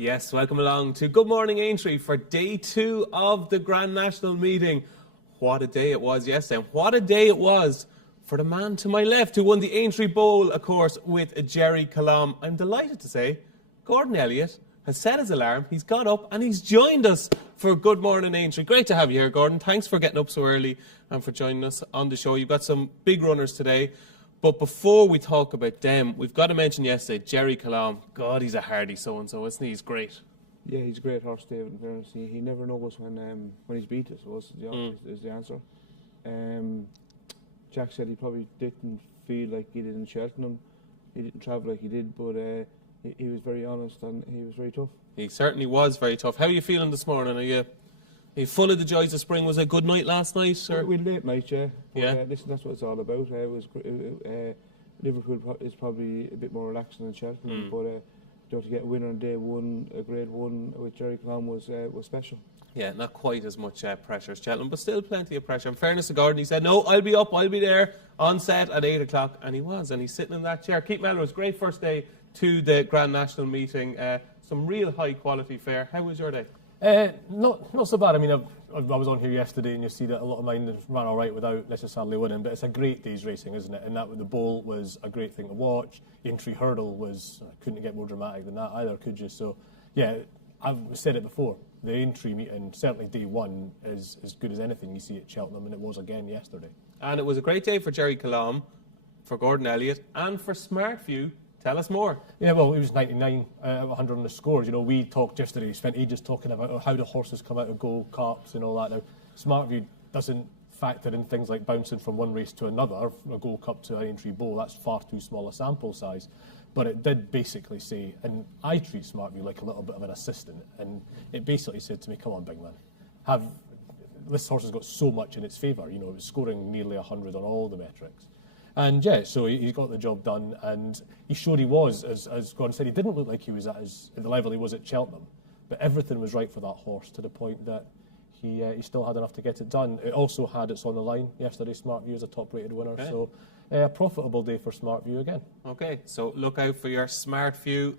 Yes, welcome along to Good Morning Aintree for day 2 of the Grand National meeting. What a day it was yesterday, and what a day it was for the man to my left who won the Aintree Bowl, of course, with Jerry Colomb. I'm delighted to say Gordon Elliott has set his alarm, he's got up and he's joined us for Good Morning Aintree. Great to have you here, Gordon. Thanks for getting up so early and for joining us on the show. You've got some big runners today. But before we talk about them, we've got to mention yesterday, Jerry Colomb. God, he's a hardy so-and-so, isn't he? He's great. Yeah, he's a great horse, David. In fairness, he never knows when he's beat us. Is the answer. Jack said he probably didn't feel like he did in Cheltenham. He didn't travel like he did, but he was very honest and he was very tough. He certainly was very tough. How are you feeling this morning? Are you full of the joys of spring? Was it a good night last night? Or? We had a late night, yeah. But, yeah. Listen, that's what it's all about. Liverpool is probably a bit more relaxing than Cheltenham, but to get a winner on day 1, a grade 1 with Jerry Colomb was special. Yeah, not quite as much pressure as Cheltenham, but still plenty of pressure. In fairness to Gordon, he said, no, I'll be up, I'll be there on set at 8 o'clock, and he was, and he's sitting in that chair. Keith Melrose, great first day to the Grand National meeting. Some real high-quality fare. How was your day? Not so bad. I mean, I was on here yesterday, and you see that a lot of mine ran all right without necessarily winning. But it's a great day's racing, isn't it? And that the Bowl was a great thing to watch. Aintree Hurdle was couldn't get more dramatic than that either, could you? So, yeah, I've said it before. The Aintree meeting, certainly day 1, is as good as anything you see at Cheltenham, and it was again yesterday. And it was a great day for Jerry Colomb, for Gordon Elliott, and for Smartview. Tell us more. Yeah, well, it was 99 out of 100 on the scores. You know, we talked yesterday, spent ages talking about how the horses come out of Gold Cups and all that. Now, Smartview doesn't factor in things like bouncing from one race to another, from a Gold Cup to an Aintree Bowl. That's far too small a sample size. But it did basically say, and I treat Smartview like a little bit of an assistant, and it basically said to me, come on, big man, this horse has got so much in its favour. You know, it was scoring nearly 100 on all the metrics. And yeah, so he got the job done, and he showed he was, as Gordon said, he didn't look like he was at the level he was at Cheltenham, but everything was right for that horse to the point that he still had enough to get it done. It also had its on the line yesterday. Smartview is a top-rated winner, so a profitable day for Smartview again. Okay, so look out for your Smartview.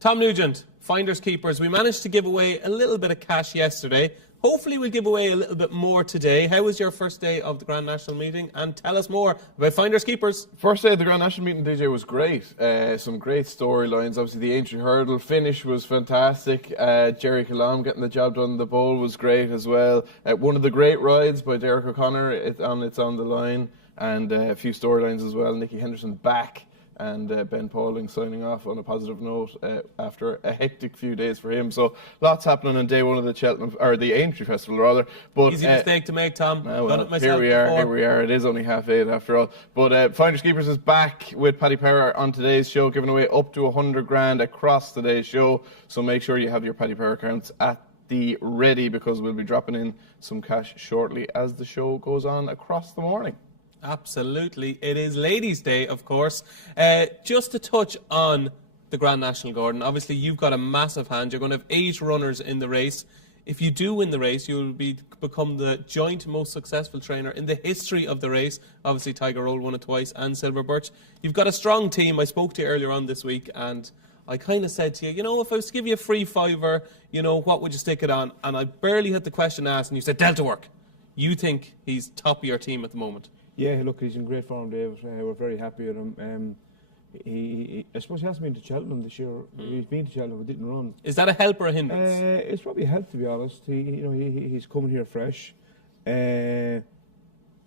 Tom Nugent, Finders Keepers. We managed to give away a little bit of cash yesterday. Hopefully we'll give away a little bit more today. How was your first day of the Grand National meeting? And tell us more about Finders Keepers. First day of the Grand National meeting, DJ, was great. Some great storylines. Obviously, the Aintree Hurdle finish was fantastic. Jerry Colomb getting the job done in the Bowl was great as well. One of the great rides by Derek O'Connor, it's on the line. And a few storylines as well. Nicky Henderson back. And Ben Pauling signing off on a positive note after a hectic few days for him. So lots happening on day 1 of the Cheltenham, or the Aintree Festival rather. But easy mistake to make, Tom. Here we are. It is only 8:30 after all. But Finders Keepers is back with Paddy Power on today's show, giving away up to 100 grand across today's show. So make sure you have your Paddy Power accounts at the ready, because we'll be dropping in some cash shortly as the show goes on across the morning. Absolutely. It is Ladies' Day, of course. Just to touch on the Grand National, Gordon, obviously you've got a massive hand. You're going to have 8 runners in the race. If you do win the race, you'll become the joint most successful trainer in the history of the race. Obviously, Tiger Roll won it twice, and Silver Birch. You've got a strong team. I spoke to you earlier on this week, and I kind of said to you, you know, if I was to give you a free fiver, you know, what would you stick it on? And I barely had the question asked, and you said Delta Work. You think he's top of your team at the moment? Yeah, look, he's in great form, David. We're very happy with him. I suppose he hasn't been to Cheltenham this year. He's been to Cheltenham, but didn't run. Is that a help or a hindrance? It's probably a help, to be honest. He's coming here fresh.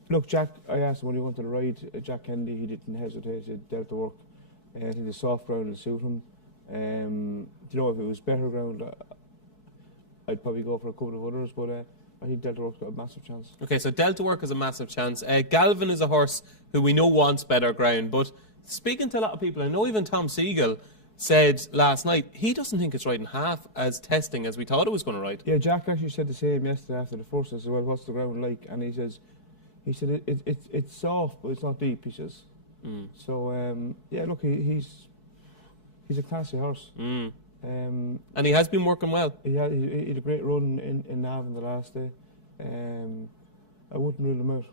Look, Jack, I asked him when he wanted to ride Jack Kennedy. He didn't hesitate. He said Delta Work. I think the soft ground will suit him. You know, if it was better ground, I'd probably go for a couple of others, but I think Delta Work's got a massive chance. Okay, so Delta Work has a massive chance. Galvin is a horse who we know wants better ground, but speaking to a lot of people, I know even Tom Siegel said last night he doesn't think it's riding half as testing as we thought it was going to ride. Yeah, Jack actually said the same yesterday after the first. I said, well, what's the ground like? And he said it's soft, but it's not deep, he says. So, yeah, look, he's a classy horse. And he has been working well. He had a great run in Navan the last day. I wouldn't rule him out.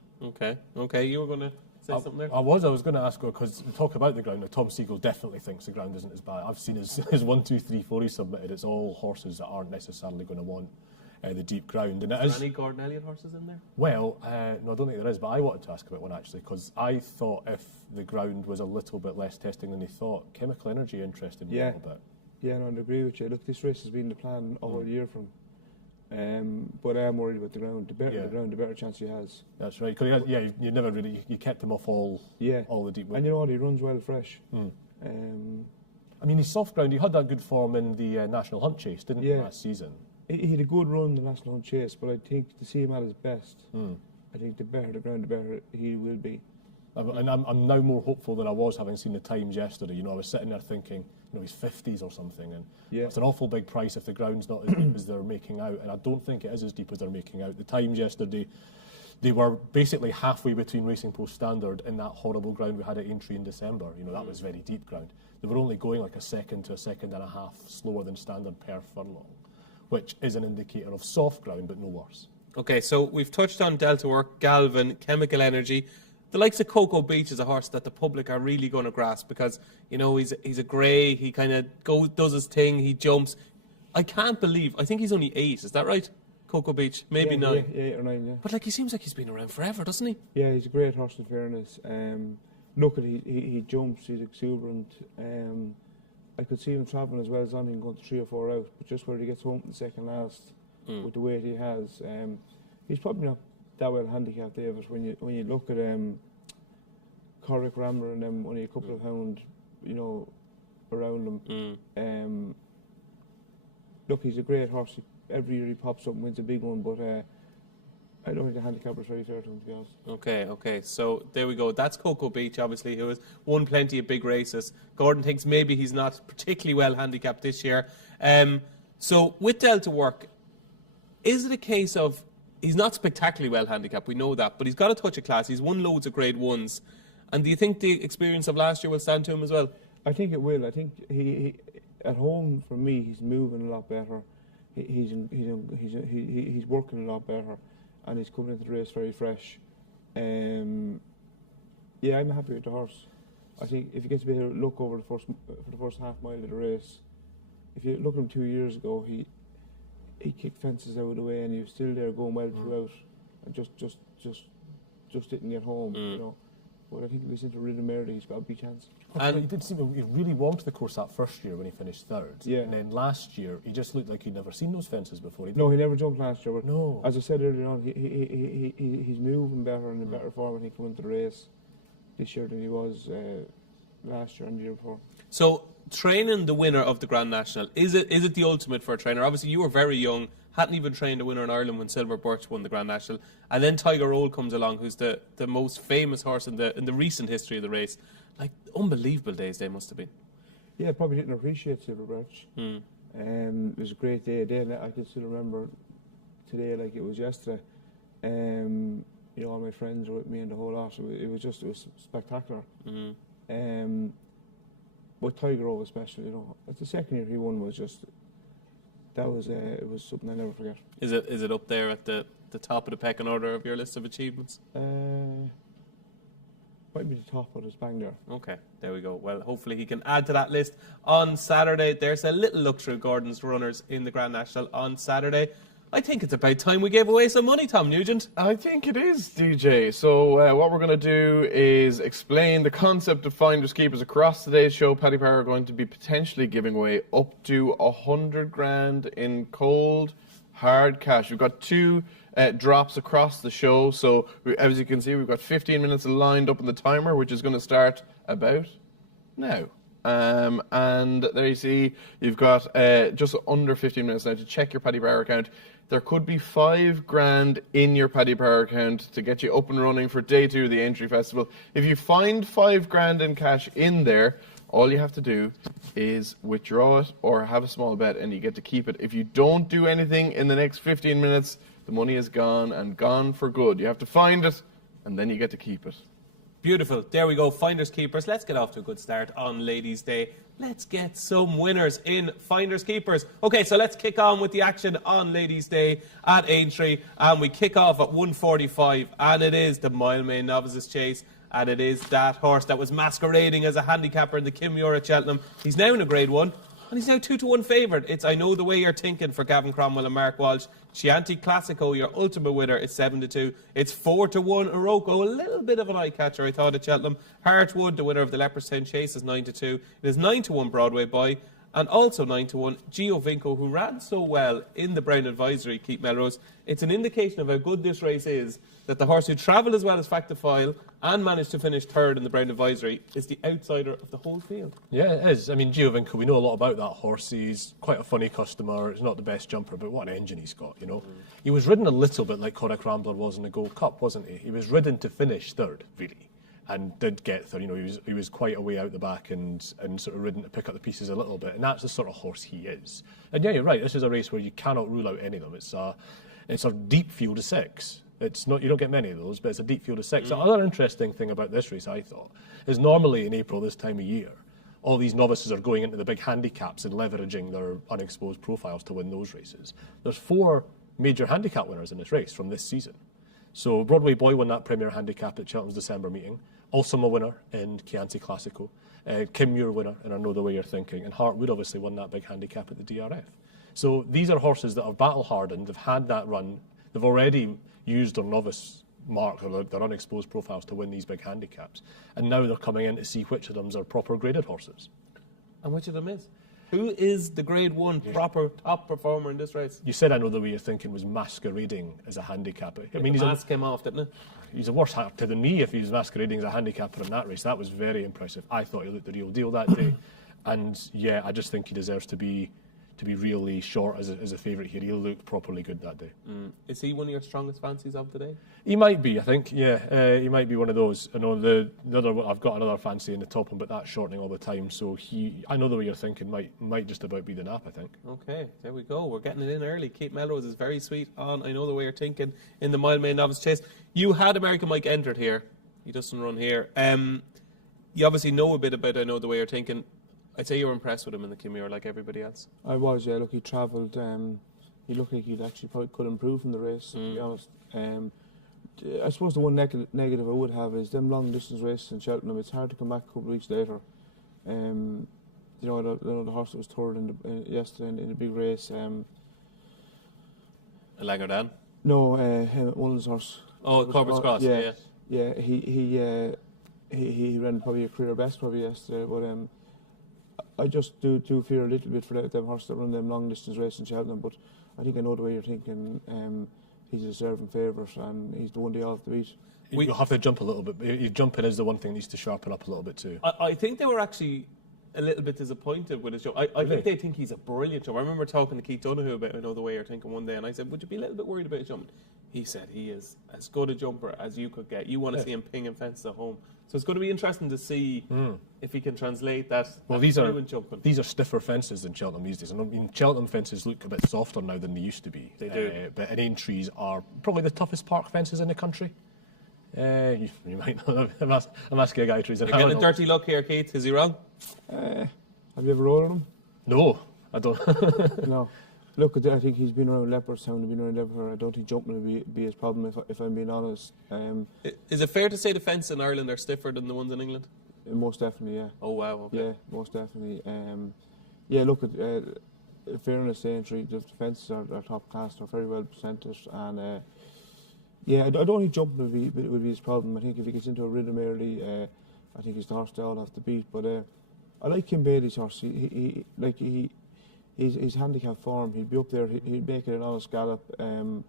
Okay, you were going to say something there? I was going to ask her, because we talk about the ground. Now, Tom Siegel definitely thinks the ground isn't as bad. I've seen his 1, 2, 3, 4 he submitted. It's all horses that aren't necessarily going to want the deep ground. And Is there any Gordon Elliott horses in there? Well, no, I don't think there is, but I wanted to ask about one actually, because I thought if the ground was a little bit less testing than he thought, Chemical Energy interested me a little bit. Yeah, no, I'd agree with you. Look, this race has been the plan all year from. But I am worried about the ground. The better the ground, the better chance he has. That's right. Cause you never really you kept him off all the deep wind. And you know what? He runs well fresh. I mean, he's soft ground. He had that good form in the National Hunt Chase, didn't he, last season? He had a good run in the National Hunt Chase, but I think to see him at his best, I think the better the ground, the better he will be. And I'm now more hopeful than I was having seen the times yesterday. You know, I was sitting there thinking, you know, he's 50s or something, and it's an awful big price if the ground's not as deep as they're making out, and I don't think it is as deep as they're making out. The times yesterday, they were basically halfway between Racing Post Standard and that horrible ground we had at Aintree in December. You know, that was very deep ground. They were only going like a second to a second and a half slower than standard per furlong, which is an indicator of soft ground, but no worse. Okay, so we've touched on Delta Work, Galvin, Chemical Energy. The likes of Cocoa Beach is a horse that the public are really going to grasp because, you know, he's a grey, he kind of does his thing, he jumps. I can't believe, I think he's only 8, is that right? Cocoa Beach, maybe 9. Yeah, 8 or 9, yeah. But like, he seems like he's been around forever, doesn't he? Yeah, he's a great horse in fairness. Look at he jumps, he's exuberant. I could see him travelling as well as on him going 3 or 4 out, but just where he gets home in the second last with the weight he has, he's probably not that well handicapped, David. When you look at Corrick, Ramler, and them only a couple of hound, you know, around him. Look, he's a great horse. Every year he pops up and wins a big one, but I don't think the handicapper is very fair to him, to be honest. Okay. So there we go. That's Cocoa Beach, obviously, who has won plenty of big races. Gordon thinks maybe he's not particularly well handicapped this year. So with Delta Work, is it a case of he's not spectacularly well handicapped? We know that, but he's got a touch of class. He's won loads of Grade 1s. And do you think the experience of last year will stand to him as well? I think it will. I think he at home, for me, he's moving a lot better. He's working a lot better, and he's coming into the race very fresh. I'm happy with the horse. I think if he gets a bit of luck over for the first half mile of the race, if you look at him 2 years ago, he kicked fences out of the way, and he was still there going well throughout, and just didn't get home, you know. But I think if he's into rhythm early, he's got a big chance. And he did seem to he really warmed to the course that first year when he finished third. Yeah. And then last year, he just looked like he'd never seen those fences before. No, he never jumped last year. But no. As I said earlier on, he's moving better and in better form when he came into the race this year than he was last year and the year before. So training the winner of the Grand National, is it the ultimate for a trainer? Obviously, you were very young, hadn't even trained a winner in Ireland when Silver Birch won the Grand National, and then Tiger Roll comes along, who's the most famous horse in the recent history of the race. Like, unbelievable days they must have been. Yeah, I probably didn't appreciate Silver Birch. It was a great day. I can still remember today like it was yesterday. You know, all my friends were with me and the whole lot. It was spectacular. But Tiger Roll especially, you know, it's the second year he won was just. It was something I'll never forget. Is it up there at the top of the pecking order of your list of achievements? Might be the top, but it's bang there. Okay, there we go. Well, hopefully he can add to that list on Saturday. There's a little look through Gordon's runners in the Grand National on Saturday. I think it's about time we gave away some money, Tom Nugent. I think it is, DJ. So what we're going to do is explain the concept of finders keepers across today's show. Paddy Power are going to be potentially giving away up to 100 grand in cold, hard cash. We've got 2 drops across the show. So as you can see, we've got 15 minutes lined up on the timer, which is going to start about now. And there you see, you've got just under 15 minutes now to check your Paddy Power account. There could be 5 grand in your Paddy Power account to get you up and running for day 2 of the Aintree Festival. If you find 5 grand in cash in there, all you have to do is withdraw it or have a small bet and you get to keep it. If you don't do anything in the next 15 minutes, the money is gone and gone for good. You have to find it and then you get to keep it. Beautiful. There we go. Finders Keepers. Let's get off to a good start on Ladies' Day. Let's get some winners in Finders Keepers. Okay, so let's kick on with the action on Ladies' Day at Aintree. And we kick off at 1:45. And it is the Mildmay Novices Chase. And it is that horse that was masquerading as a handicapper in the Kim Muir at Cheltenham. He's now in a Grade 1. And he's now 2-1 favourite. It's I Know the Way You're Thinking for Gavin Cromwell and Mark Walsh. Chianti Classico, your ultimate winner, is 7-2. It's 4-1 Iroko, a little bit of an eye catcher, I thought, at Cheltenham. Heartwood, the winner of the Leopardstown Chase, is 9-2. It is 9-1 Broadway Boy. And also 9-1, Giovinco, who ran so well in the Brown Advisory, Keith Melrose. It's an indication of how good this race is, that the horse who travelled as well as Fact to File and managed to finish third in the Brown Advisory is the outsider of the whole field. Yeah, it is. I mean, Giovinco, we know a lot about that horse. He's quite a funny customer. He's not the best jumper, but what an engine he's got, you know. He was ridden a little bit like Corach Rambler was in the Gold Cup, wasn't he? He was ridden to finish third, really. And did get third. You know, he was quite a way out the back and sort of ridden to pick up the pieces a little bit. And that's the sort of horse he is. And yeah, you're right. This is a race where you cannot rule out any of them. It's a deep field of 6. It's not, you don't get many of those, but it's a deep field of 6. The other interesting thing about this race, I thought, is normally in April this time of year, all these novices are going into the big handicaps and leveraging their unexposed profiles to win those races. There's 4 major handicap winners in this race from this season. So Broadway Boy won that Premier Handicap at Cheltenham's December meeting. Ultima winner in Chianti Classico. Kim Muir winner in I Know the Way You're Thinking. And Heartwood obviously won that big handicap at the DRF. So these are horses that are battle hardened. They've had that run. They've already used their novice mark or their unexposed profiles to win these big handicaps. And now they're coming in to see which of them are proper graded horses. And which of them is? Who is the Grade 1 proper top performer in this race? You said I Know the Way You're Thinking was masquerading as a handicapper. I mean, the mask came off, didn't it? He's a worse actor than me if he was masquerading as a handicapper in that race. That was very impressive. I thought he looked the real deal that day. And yeah, I just think he deserves to be really short as a favourite here. He looked properly good that day. Is he one of your strongest fancies of the day? He might be, I think. Yeah, he might be one of those. I know the other. I've got another fancy in the Topham, but that's shortening all the time. So I Know the Way You're Thinking might just about be the nap, I think. Okay, there we go. We're getting it in early. Kate Melrose is very sweet on I Know the Way You're Thinking in the Mildmay Novice Chase. You had American Mike entered here. He doesn't run here. You obviously know a bit about I Know the Way You're Thinking. I'd say you were impressed with him in the Kim Muir like everybody else. I was, yeah. Look, he travelled. He looked like he'd actually probably could improve in the race, to be honest. I suppose the one negative I would have is them long distance races in Cheltenham. It's hard to come back a couple of weeks later. You know, the horse that was third yesterday in the big race. Langerdan? No, Mullen's horse. Oh, Corbett's Cross. Yeah. Yeah, he ran probably a career best probably yesterday, but I just do fear a little bit for them horses that run them long distance races in Cheltenham. But I think I know the way you're thinking. He's a deserving favourite, and he's the one they all have to beat. You'll have to jump a little bit. Your jumping is the one thing that needs to sharpen up a little bit too. I think they were actually a little bit disappointed with his jump. I think they think he's a brilliant jumper. I remember talking to Keith Donoghue about I Know the Way You're Thinking one day, and I said, would you be a little bit worried about his jumping? He said he is as good a jumper as you could get. You want to see him pinging fences at home. So it's going to be interesting to see if he can translate that. Well, these are stiffer fences than Cheltenham these days. I mean, Cheltenham fences look a bit softer now than they used to be. They do. But Aintrees are probably the toughest park fences in the country. You might not have. I'm asking a guy who's in. You're getting a dirty look here, Keith. Is he wrong? Have you ever rode on him? No, I don't. No. Look, I think he's been around Leopardstown, he's been around Leopard. I don't think jumping would be his problem, if I'm being honest. Is it fair to say the fences in Ireland are stiffer than the ones in England? Most definitely, yeah. Oh, wow. Okay. Yeah, most definitely. Yeah, look, in fairness, Aintree, the fences are top class, they're very well presented. And yeah, I don't think jumping would be his problem. I think if he gets into a rhythm early, I think he's the horse they all have to beat. But I like Kim Bailey's horse. His handicap form, he'd be up there, he'd make it an honest gallop. And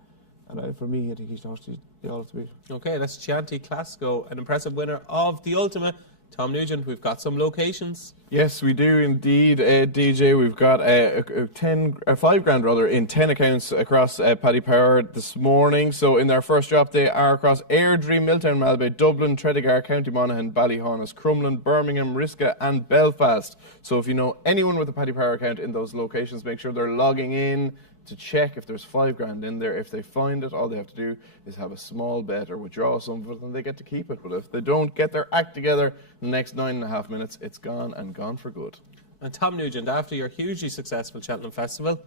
for me, I think he's the horse they all have to beat. Okay, that's Chianti Classico, an impressive winner of the Ultima. Tom Nugent, we've got some locations. Yes, we do indeed, DJ. We've got £5,000 rather in 10 accounts across Paddy Power this morning. So in their first drop, they are across Airdrie, Milltown, Malbay, Dublin, Tredegar, County Monaghan, Ballyhonus, Crumlin, Birmingham, Risca and Belfast. So if you know anyone with a Paddy Power account in those locations, make sure they're logging in to check if there's £5,000 in there. If they find it, all they have to do is have a small bet or withdraw some of it and they get to keep it. But if they don't get their act together in the next 9.5 minutes, it's gone and gone for good. And Tom Nugent, after your hugely successful Cheltenham Festival,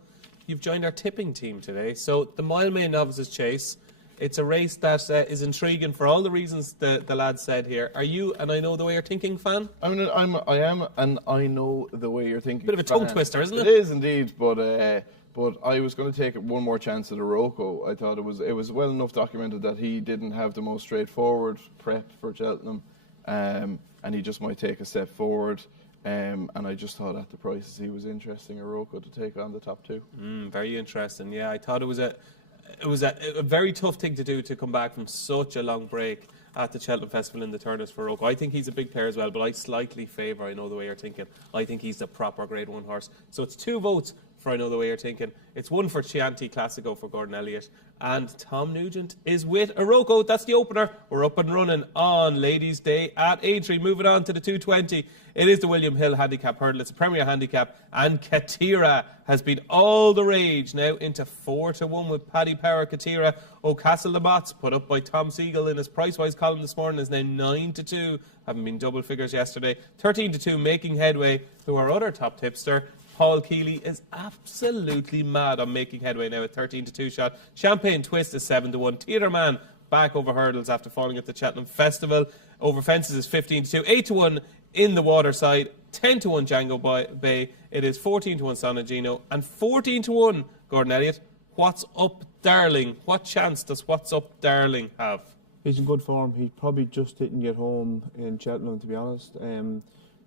you've joined our tipping team today. So the Mildmay Novices Chase, It's a race that is intriguing for all the reasons the lads said here. Are you, and I know the way you're thinking, fan? I am, and I know the way you're thinking. Bit of a tongue twister, isn't it? It is indeed, but I was going to take one more chance at Iroko. I thought it was well enough documented that he didn't have the most straightforward prep for Cheltenham, and he just might take a step forward. And I just thought at the prices he was interesting, Iroko, to take on the top two. Very interesting. Yeah, I thought it was a very tough thing to do, to come back from such a long break at the Cheltenham Festival in the Turners for Iroko. I think he's a big player as well, but I slightly favour, I know the way you're thinking. I think he's the proper Grade 1 horse. So it's 2 votes for I know the way you're thinking. It's 1 for Chianti Classico for Gordon Elliott. And Tom Nugent is with Iroko. That's the opener. We're up and running on Ladies' Day at Aintree. Moving on to the 220. It is the William Hill Handicap Hurdle. It's a Premier Handicap. And Katira has been all the rage now into 4-1 with Paddy Power. Katira O'Castle Lamots, put up by Tom Siegel in his price-wise column this morning, is now 9-2. Having been double figures yesterday. 13-2, making headway to our other top tipster. Paul Keeley is absolutely mad on making headway now at 13-2 shot. Champagne Twist is 7-1. Teeterman back over hurdles after falling at the Cheltenham Festival. Over fences is 15-2. 8-1 in the water side. 10-1 Django Bay. It is 14-1 Sonagino. And 14-1 Gordon Elliott. What's Up Darling? What chance does What's Up Darling have? He's in good form. He probably just didn't get home in Cheltenham, to be honest.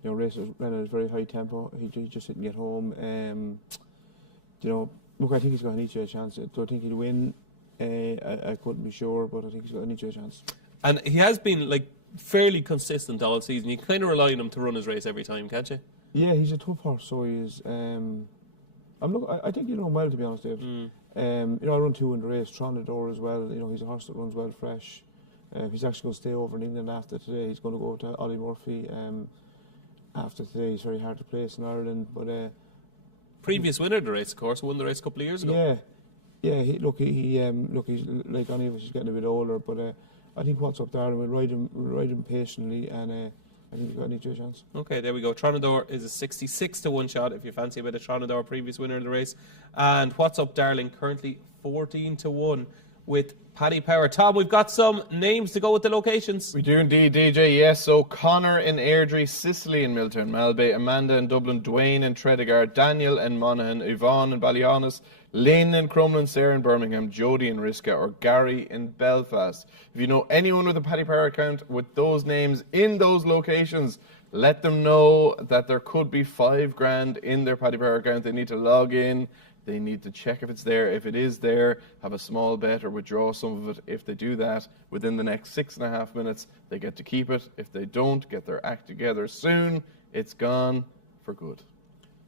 Racers ran at a very high tempo. He just didn't get home. Look, I think he's got an each way chance. Do I think he'll win? I couldn't be sure, but I think he's got an each way chance. And he has been fairly consistent all season. You kind of rely on him to run his race every time, can't you? Yeah, he's a tough horse, so he is. I think he'll run well, to be honest, Dave. I run 2 in the race. Tronador as well. He's a horse that runs well fresh. He's actually going to stay over in England after today. He's going to go to Ollie Murphy. After today, he's very hard to place in Ireland, but previous winner of the race, of course, won the race a couple of years ago. Yeah. He's like any of us. He's getting a bit older, but I think What's Up Darling will ride him patiently, and I think he's got an each way chance. Okay, there we go. Tronador is a 66-1 shot if you fancy a bit of Tronador, previous winner of the race, and What's Up Darling currently 14-1 with Paddy Power. Tom, we've got some names to go with the locations. We do indeed, DJ, yes. So Connor in Airdrie, Sicily in Milton, Malbay, Amanda in Dublin, Dwayne in Tredegar, Daniel in Monaghan, Yvonne in Ballyhonus, Lynn in Crumlin, Sarah in Birmingham, Jody in Risca, or Gary in Belfast. If you know anyone with a Paddy Power account with those names in those locations, let them know that there could be $5,000 in their Paddy Power account. They need to log in. They need to check if it's there. If it is there, have a small bet or withdraw some of it. If they do that within the next 6.5 minutes, they get to keep it. If they don't get their act together soon, it's gone for good.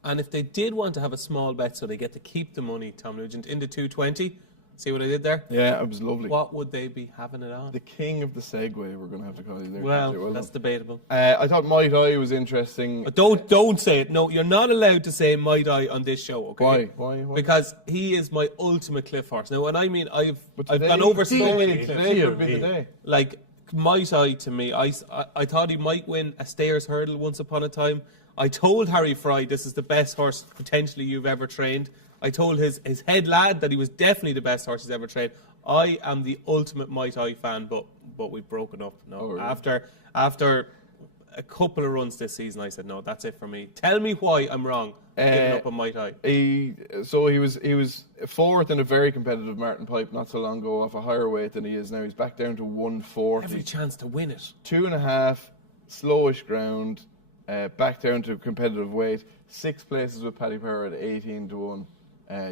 And if they did want to have a small bet so they get to keep the money, Tom Nugent, in the 220, see what I did there? Yeah, it was lovely. What would they be having it on? The king of the segue, we're going to have to call you there. Well, that's debatable. I thought Might Eye was interesting. But don't say it. No, you're not allowed to say Might Eye on this show, okay? Why? Because he is my ultimate cliff horse. Now, and I mean, I've gone over so many cliffs. Today would be the day. Like, Might Eye to me, I thought he might win a Stayers Hurdle once upon a time. I told Harry Fry this is the best horse potentially you've ever trained. I told his head lad that he was definitely the best horse he's ever trained. I am the ultimate Might Eye fan, but we've broken up. No, oh, really? After a couple of runs this season, I said no, that's it for me. Tell me why I'm wrong. Giving up on Might Eye. He was fourth in a very competitive Martin Pipe not so long ago off a higher weight than he is now. He's back down to 140. Every chance to win it. 2.5, slowish ground, back down to competitive weight. 6 places with Paddy Power at 18-1.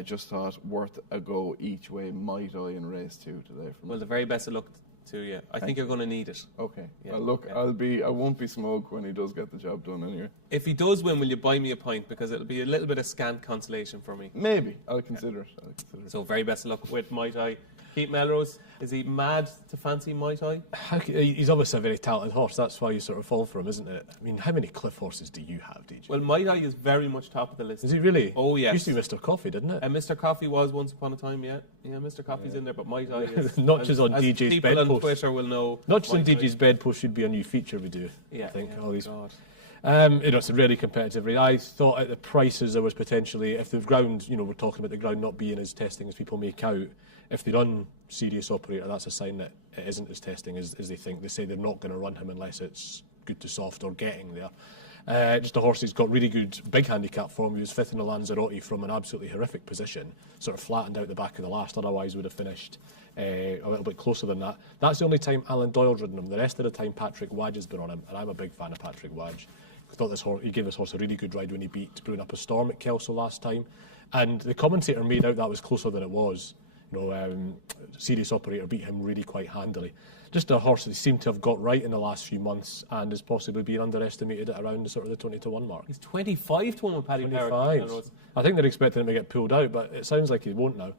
Just thought worth a go each way. Might Eye in race 2 today. Well, the very best of luck to you. I think you're going to need it. Okay. Yeah, well, look, yeah. I won't be smug when he does get the job done anyway. If he does win, will you buy me a pint? Because it'll be a little bit of scant consolation for me. Maybe. I'll consider it. So very best of luck with Might Eye. Keith Melrose, is he mad to fancy Might Eye? He's obviously a very talented horse. That's why you sort of fall for him, isn't it? I mean, how many cliff horses do you have, DJ? Well, Might Eye is very much top of the list. Is he really? Oh, yes. Used to be Mr. Coffee, didn't it? And Mr. Coffee was once upon a time, yeah. Yeah, Mr. Coffee's in there, but Might Eye is... Not just on DJ's people bedpost. On Twitter will know. Not just on DJ's bedpost should be a new feature we do, yeah, I think. Yeah, all these. It's a really competitive race. I thought at the prices there was potentially, if the ground, we're talking about the ground not being as testing as people make out, if they run Serious Operator, that's a sign that it isn't as testing as they think. They say they're not going to run him unless it's good to soft or getting there. Just a horse who's got really good big handicap form. He was 5th in the Lanzarote from an absolutely horrific position, sort of flattened out the back of the last, otherwise would have finished a little bit closer than that. That's the only time Alan Doyle's ridden him. The rest of the time Patrick Wadge has been on him, and I'm a big fan of Patrick Wadge. I thought he gave this horse a really good ride when he beat Brewing Up a Storm at Kelso last time, and the commentator made out that was closer than it was. Serious Operator beat him really quite handily. Just a horse that they seem to have got right in the last few months and is possibly being underestimated at around the 20 to 1 mark. He's 25 to 1 with Paddy Power. I think they're expecting him to get pulled out, but it sounds like he won't now.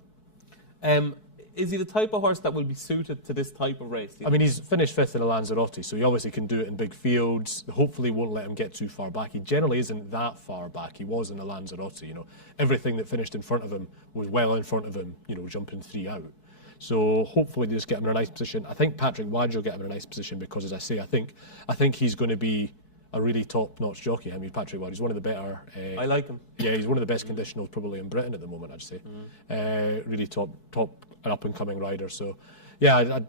Is he the type of horse that will be suited to this type of race? I mean, he's finished 5th in the Lanzarote, so he obviously can do it in big fields. Hopefully won't let him get too far back. He generally isn't that far back. He was in the Lanzarote, Everything that finished in front of him was well in front of him, jumping 3 out. So hopefully they just get him in a nice position. I think Patrick Wadge will get him in a nice position because, as I say, I think he's going to be a really top-notch jockey. I mean, Patrick Wadge is one of the better... I like him. Yeah, he's one of the best conditionals probably in Britain at the moment, I'd say. Really top and up-and-coming rider. So, yeah,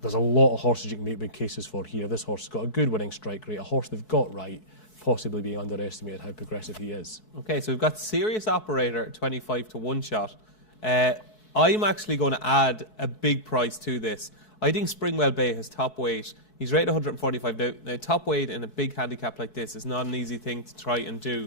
there's a lot of horses you can make big cases for here. This horse has got a good winning strike rate, a horse they've got right, possibly being underestimated how progressive he is. Okay, so we've got Serious Operator at 25 to 1 shot. I'm actually going to add a big price to this. I think Springwell Bay has top weight. He's rated 145. Now, top weight in a big handicap like this is not an easy thing to try and do.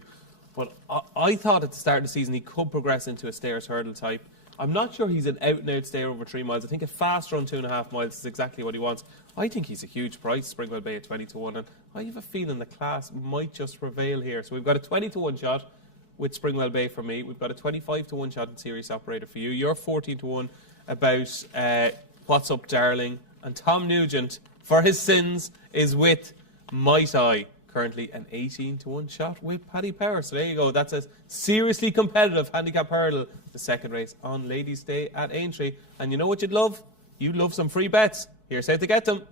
But I thought at the start of the season he could progress into a stairs hurdle type. I'm not sure he's an out-and-out stayer over 3 miles. I think a fast run 2.5 miles is exactly what he wants. I think he's a huge price, Springwell Bay at 20 to 1. And I have a feeling the class might just prevail here. So we've got a 20 to 1 shot with Springwell Bay for me. We've got a 25 to 1 shot in Serious Operator for you. You're 14 to 1 about What's Up Darling. And Tom Nugent, for his sins, is with Might I, currently an 18 to 1 shot with Paddy Power. So there you go. That's a seriously competitive handicap hurdle, the second race on Ladies' Day at Aintree. And you know what you'd love? You'd love some free bets. Here's how to get them.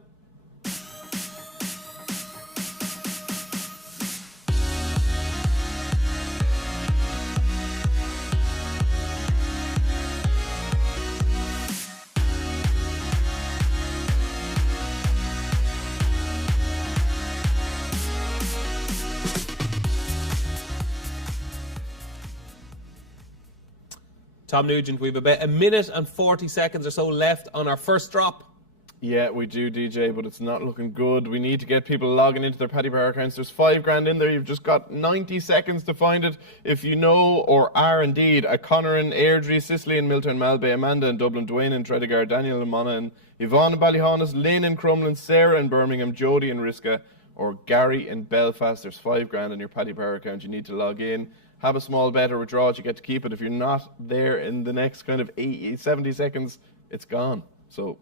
Tom Nugent, we've about 1 minute and 40 seconds or so left on our first drop. Yeah, we do, DJ, but it's not looking good. We need to get people logging into their Paddy Power accounts. There's $5,000 in there. You've just got 90 seconds to find it. If you know or are indeed a Connerin, Airdrie, Sicily and Milton, Malbay, Amanda in Dublin, Dwayne in Tredegar, Daniel in Mona and Yvonne in Ballyhonus, Lynn in Crumlin, Sarah in Birmingham, Jody in Risca or Gary in Belfast, there's $5,000 in your Paddy Power account. You need to log in. Have a small bet or withdraw it, you get to keep it. If you're not there in the next kind of 70 seconds, it's gone. So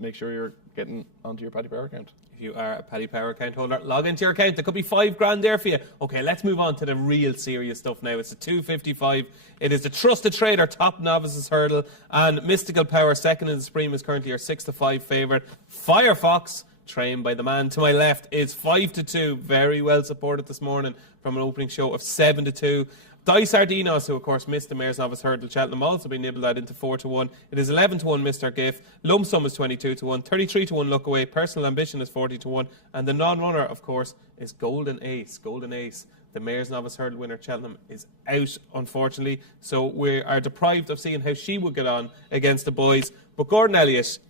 make sure you're getting onto your Paddy Power account. If you are a Paddy Power account holder, log into your account. There could be $5,000 there for you. Okay, let's move on to the real serious stuff now. It's the 255. It is the TrustaTrader Top Novices Hurdle, and Mystical Power, second in the Supreme, is currently your 6 to 5 favourite. Firefox, trained by the man to my left, is 5 to 2. Very well supported this morning from an opening show of 7 to 2. Dice Sardinos, who of course missed the Mayor's Novice Hurdle Cheltenham, also been nibbled that into 4 to 1. It is 11 to 1 Mr. Giff. Lump Sum is 22 to 1. 33 to 1 Look Away. Personal Ambition is 40 to 1. And the non-runner, of course, is Golden Ace. Golden Ace, the Mayor's Novice Hurdle winner Cheltenham, is out, unfortunately. So we are deprived of seeing how she would get on against the boys. But Gordon Elliott,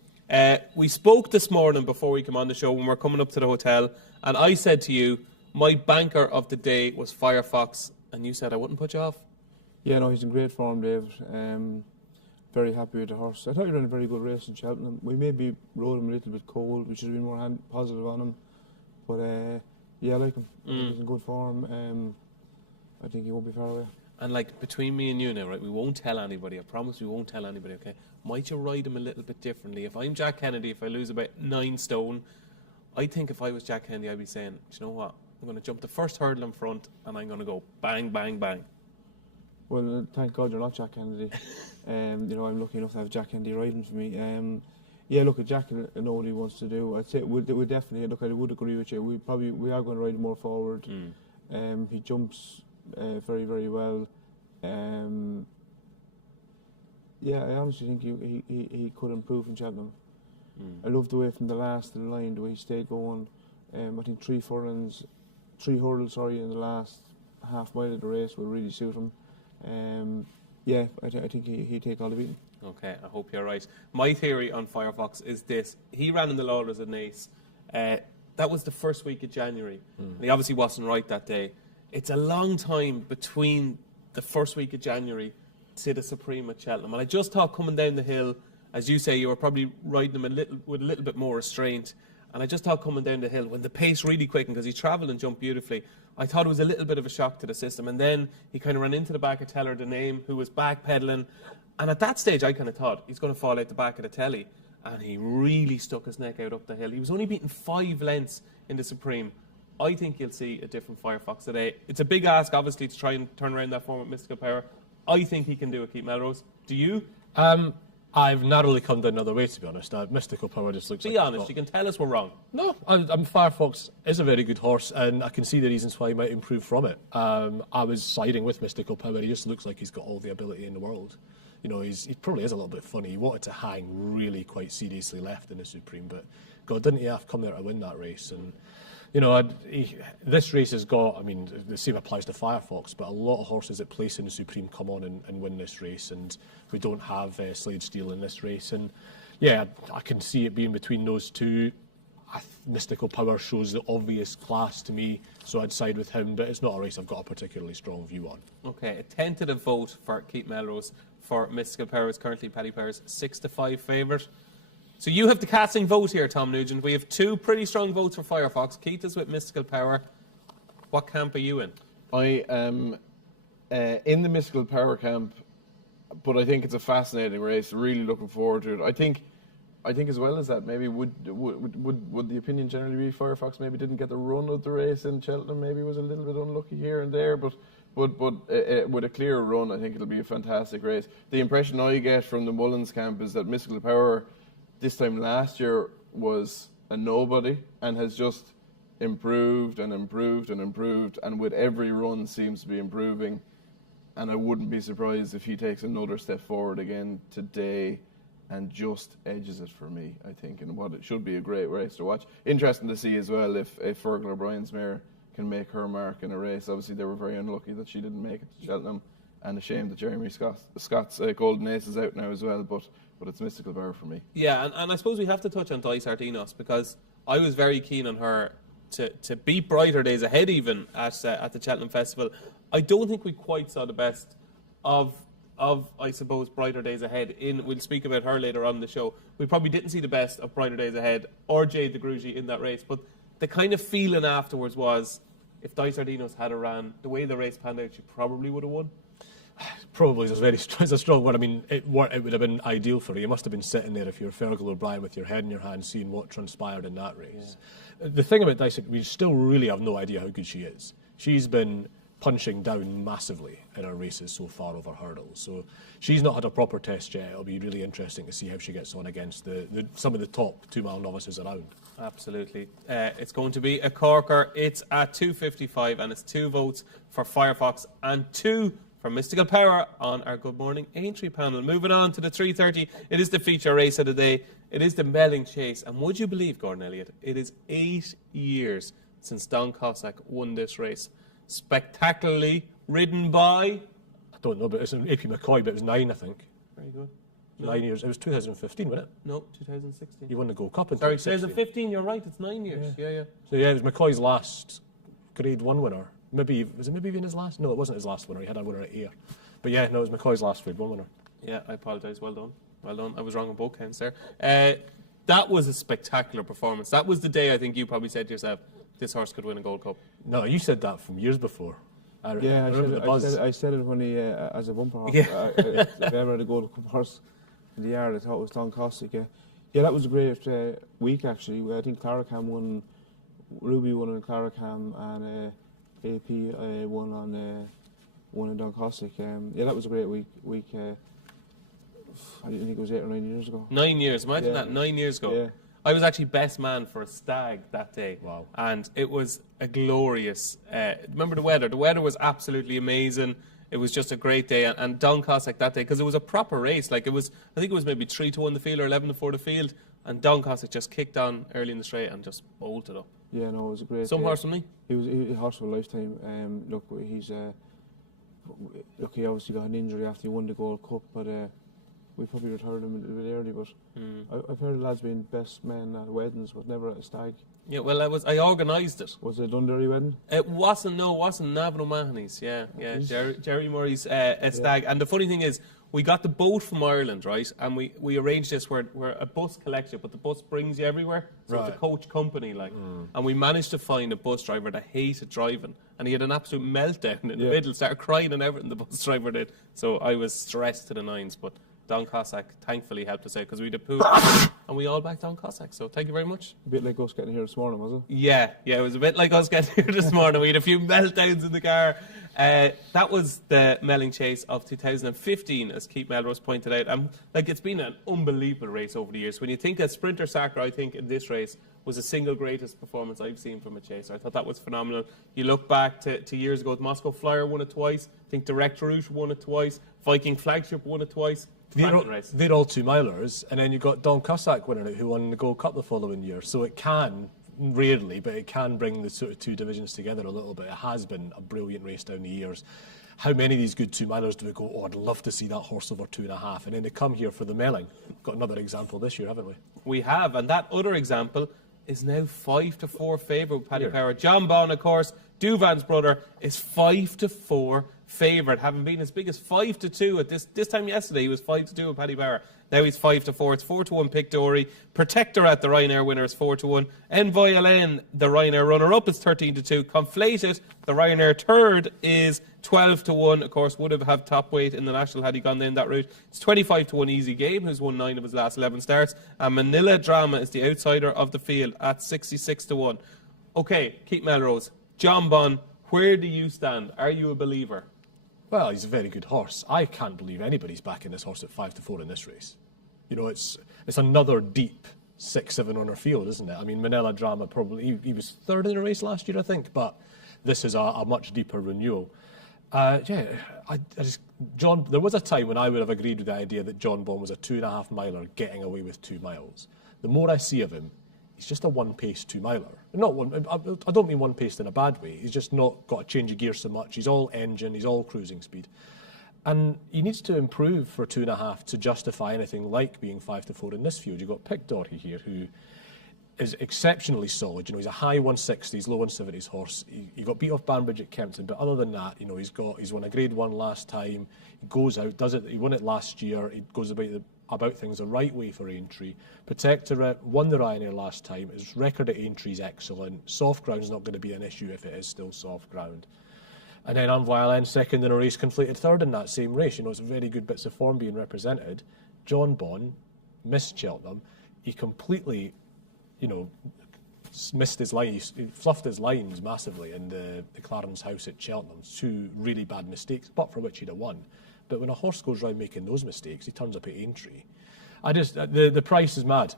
we spoke this morning before we came on the show when we were coming up to the hotel, and I said to you, my banker of the day was Firefox, and you said I wouldn't put you off. Yeah, no, he's in great form, David. Very happy with the horse. I thought he ran a very good race in Cheltenham. We maybe rode him a little bit cold, which has been more positive on him. But yeah, I like him. He's in good form. I think he won't be far away. And like between me and you now, right, we won't tell anybody. I promise we won't tell anybody, okay? Might you ride him a little bit differently? If I'm Jack Kennedy, if I lose about 9 stone, I think if I was Jack Kennedy, I'd be saying, do you know what? I'm going to jump the first hurdle in front and I'm going to go bang, bang, bang. Well, thank God you're not Jack Kennedy. I'm lucky enough to have Jack Kennedy riding for me. Yeah, look, Jack and know what he wants to do. I'd say we definitely look. I would agree with you. We are going to ride him more forward. He jumps very, very well. Yeah, I honestly think he could improve in Cheltenham. I loved the way from the last to the line, the way he stayed going. I think three hurdles, in the last half mile of the race will really suit him. Yeah, I think he'd take all the beating. Okay, I hope you're right. My theory on Firefox is this. He ran in the Alder as an ace. That was the first week of January. And he obviously wasn't right that day. It's a long time between the first week of January to the Supreme at Cheltenham. And I just thought coming down the hill, as you say, you were probably riding him with a little bit more restraint. And I just thought coming down the hill, when the pace really quickened, because he travelled and jumped beautifully, I thought it was a little bit of a shock to the system. And then he kind of ran into the back of Teller Dename, who was backpedaling. And at that stage, I kind of thought he's going to fall out the back of the telly. And he really stuck his neck out up the hill. He was only beaten 5 lengths in the Supreme. I think you'll see a different Firefox today. It's a big ask, obviously, to try and turn around that form with Mystical Power. I think he can do it, Keith Melrose. Do you? I've narrowly come down another way, to be honest. Mystical Power just looks like... Be honest, you can tell us we're wrong. No, Firefox is a very good horse, and I can see the reasons why he might improve from it. I was siding with Mystical Power. He just looks like he's got all the ability in the world. You know, he probably is a little bit funny. He wanted to hang really quite seriously left in the Supreme, but God, didn't he have to come there to win that race? And you know, this race has got, I mean, the same applies to Firefox, but a lot of horses that place in the Supreme come on and win this race, and we don't have Slade Steele in this race. And yeah, I can see it being between those two. Mystical Power shows the obvious class to me, so I'd side with him, but it's not a race I've got a particularly strong view on. Okay, a tentative vote for Keith Melrose for Mystical Power is currently Paddy Power's 6-5 favourite. So you have the casting vote here, Tom Nugent. We have 2 pretty strong votes for Firefox. Keith is with Mystical Power. What camp are you in? I am in the Mystical Power camp, but I think it's a fascinating race. Really looking forward to it. I think as well as that, maybe would the opinion generally be Firefox maybe didn't get the run of the race in Cheltenham. Maybe was a little bit unlucky here and there, but with a clear run, I think it'll be a fantastic race. The impression I get from the Mullins camp is that Mystical Power this time last year was a nobody and has just improved and improved and improved, and with every run seems to be improving. And I wouldn't be surprised if he takes another step forward again today and just edges it for me, I think, in what it should be a great race to watch. Interesting to see as well if Fergal O'Brien's mare can make her mark in a race. Obviously, they were very unlucky that she didn't make it to Cheltenham, and a shame that Jeremy Scott's Golden Ace is out now as well, but it's Mystical Power for me. Yeah, and I suppose we have to touch on Dice Ardinos, because I was very keen on her to beat Brighter Days Ahead even at the Cheltenham Festival. I don't think we quite saw the best of I suppose, Brighter Days Ahead. We'll speak about her later on in the show. We probably didn't see the best of Brighter Days Ahead or Jade de Grugy in that race, but the kind of feeling afterwards was if Dice Ardinos had a ran, the way the race panned out, she probably would have won. Probably is a strong word. I mean, it would have been ideal for her. You must have been sitting there if you're Fergal O'Brien with your head in your hand, seeing what transpired in that race. Yeah. The thing about Dice, we still really have no idea how good she is. She's been punching down massively in her races so far over hurdles. So she's not had a proper test yet. It'll be really interesting to see how she gets on against some of the top 2-mile novices around. Absolutely. It's going to be a corker. It's at 2:55 and it's 2 votes for Firefox and 2 for Mystical Power on our Good Morning Aintree panel. Moving on to the 3:30, it is the feature race of the day. It is the Melling Chase. And would you believe, Gordon Elliott, it is 8 years since Don Cossack won this race. Spectacularly ridden by... I don't know, but it's an AP McCoy, but it was 9, I think. Very good. 9 years. It was 2015, wasn't it? No, 2016. You won the Gold Cup in 2016. 2015, you're right, it's 9 years. Yeah. So yeah, it was McCoy's last Grade 1 winner. Was it maybe even his last? No, it wasn't his last winner. He had a winner at Ayr. But yeah, no, it was McCoy's last Grade 1 winner. Yeah, I apologise. Well done. I was wrong on both counts there. That was a spectacular performance. That was the day I think you probably said to yourself, this horse could win a Gold Cup. No, you said that from years before. I said it when he, as a bumper horse. Yeah. If I ever had a Gold Cup horse in the yard, I thought it was Don Cossack. Yeah, that was a great week, actually. I think Claracam won, Ruby won in Claracam, and AP won on Don Cossack. Yeah, that was a great week I think it was 8 or 9 years ago. 9 years, imagine Yeah. that, 9 years ago. Yeah. I was actually best man for a stag that day. Wow. And it was a glorious, remember the weather? The weather was absolutely amazing. It was just a great day. And Don Cossack that day, because it was a proper race. Like, it was, I think it was maybe 3-1 the field or 11-4 the field. And Don Cossack just kicked on early in the straight and just bolted up. Yeah, no, it was a great Some day. horse for me. He was a horse of a lifetime. Look, he obviously got an injury after he won the Gold Cup, but we probably retired him a little bit early. But I've heard the lad's been best man at weddings, but never at a stag. Yeah, well, I organised it. Was it a Dundee wedding? It wasn't Navan O'Mahony's. Yeah. Jerry Murray's stag. And the funny thing is, we got the boat from Ireland, right? And we arranged this where a bus collects you, but the bus brings you everywhere. So it's a coach company, like. And we managed to find a bus driver that hated driving. And he had an absolute meltdown in the middle, started crying and everything, the bus driver did. So I was stressed to the nines, but Don Cossack thankfully helped us out because we had a pool and we all backed Don Cossack. So thank you very much. A bit like us getting here this morning, was it? Yeah, it was a bit like us getting here this morning. We had a few meltdowns in the car. That was the Melling Chase of 2015, as Keith Melrose pointed out. It's been an unbelievable race over the years. When you think of Sprinter Sacre, I think in this race was the single greatest performance I've seen from a chaser. I thought that was phenomenal. You look back to years ago, the Moscow Flyer won it twice. I think Direct Route won it twice. Viking Flagship won it twice. They're all 2 milers, and then you've got Don Cossack winning it, who won the Gold Cup the following year. So it can, rarely, but it can bring the sort of 2 divisions together a little bit. It has been a brilliant race down the years. How many of these good 2 milers do we go, I'd love to see that horse over 2.5, and then they come here for the Melling. Got another example this year, haven't we? We have, and that other example is now 5-4 favourite with Paddy Power. John Bond, of course, Duvan's brother, is 5-4 favourite, having been as big as 5-2 at this time yesterday. He was 5-2 with Paddy Power. Now he's 5-4. It's 4-1 Pick Dory. Protector at the Ryanair winner is 4-1. Envoyalin, the Ryanair runner-up, is 13-2. Conflated, the Ryanair third, is 12-1. Of course, would have top weight in the national had he gone in that route. It's 25-1 Easy Game, who's won 9 of his last 11 starts. And Manila Drama is the outsider of the field at 66-1. Okay, Keith Melrose, John Bond, where do you stand? Are you a believer? Well, he's a very good horse. I can't believe anybody's backing this horse at 5-4 in this race. You know, it's another deep 6-7 on her field, isn't it? I mean, Manila Drama probably, he was third in the race last year, I think, but this is a much deeper renewal. There was a time when I would have agreed with the idea that John Bond was a 2.5 miler getting away with 2 miles. The more I see of him, he's just a one-pace 2 miler. I don't mean one-paced in a bad way. He's just not got a change of gear so much. He's all engine, he's all cruising speed. And he needs to improve for 2.5 to justify anything like being 5-4 in this field. You've got Pick Dory here, who is exceptionally solid. You know, he's a high 160s, low 170s horse. He got beat off Banbridge at Kempton, but other than that, you know, he's won a Grade 1 last time. He goes out, does it. He won it last year. He goes about things the right way for Aintree. Protectorate won the Ryanair last time. His record at Aintree is excellent. Soft ground's not going to be an issue if it is still soft ground. And then Envoyalin second in a race, Conflated third in that same race. You know, it's very good bits of form being represented. John Bond missed Cheltenham. He completely, you know, missed his line. He fluffed his lines massively in the Clarence House at Cheltenham. 2 really bad mistakes, but for which he'd have won. But when a horse goes round making those mistakes, he turns up at Aintree. The price is mad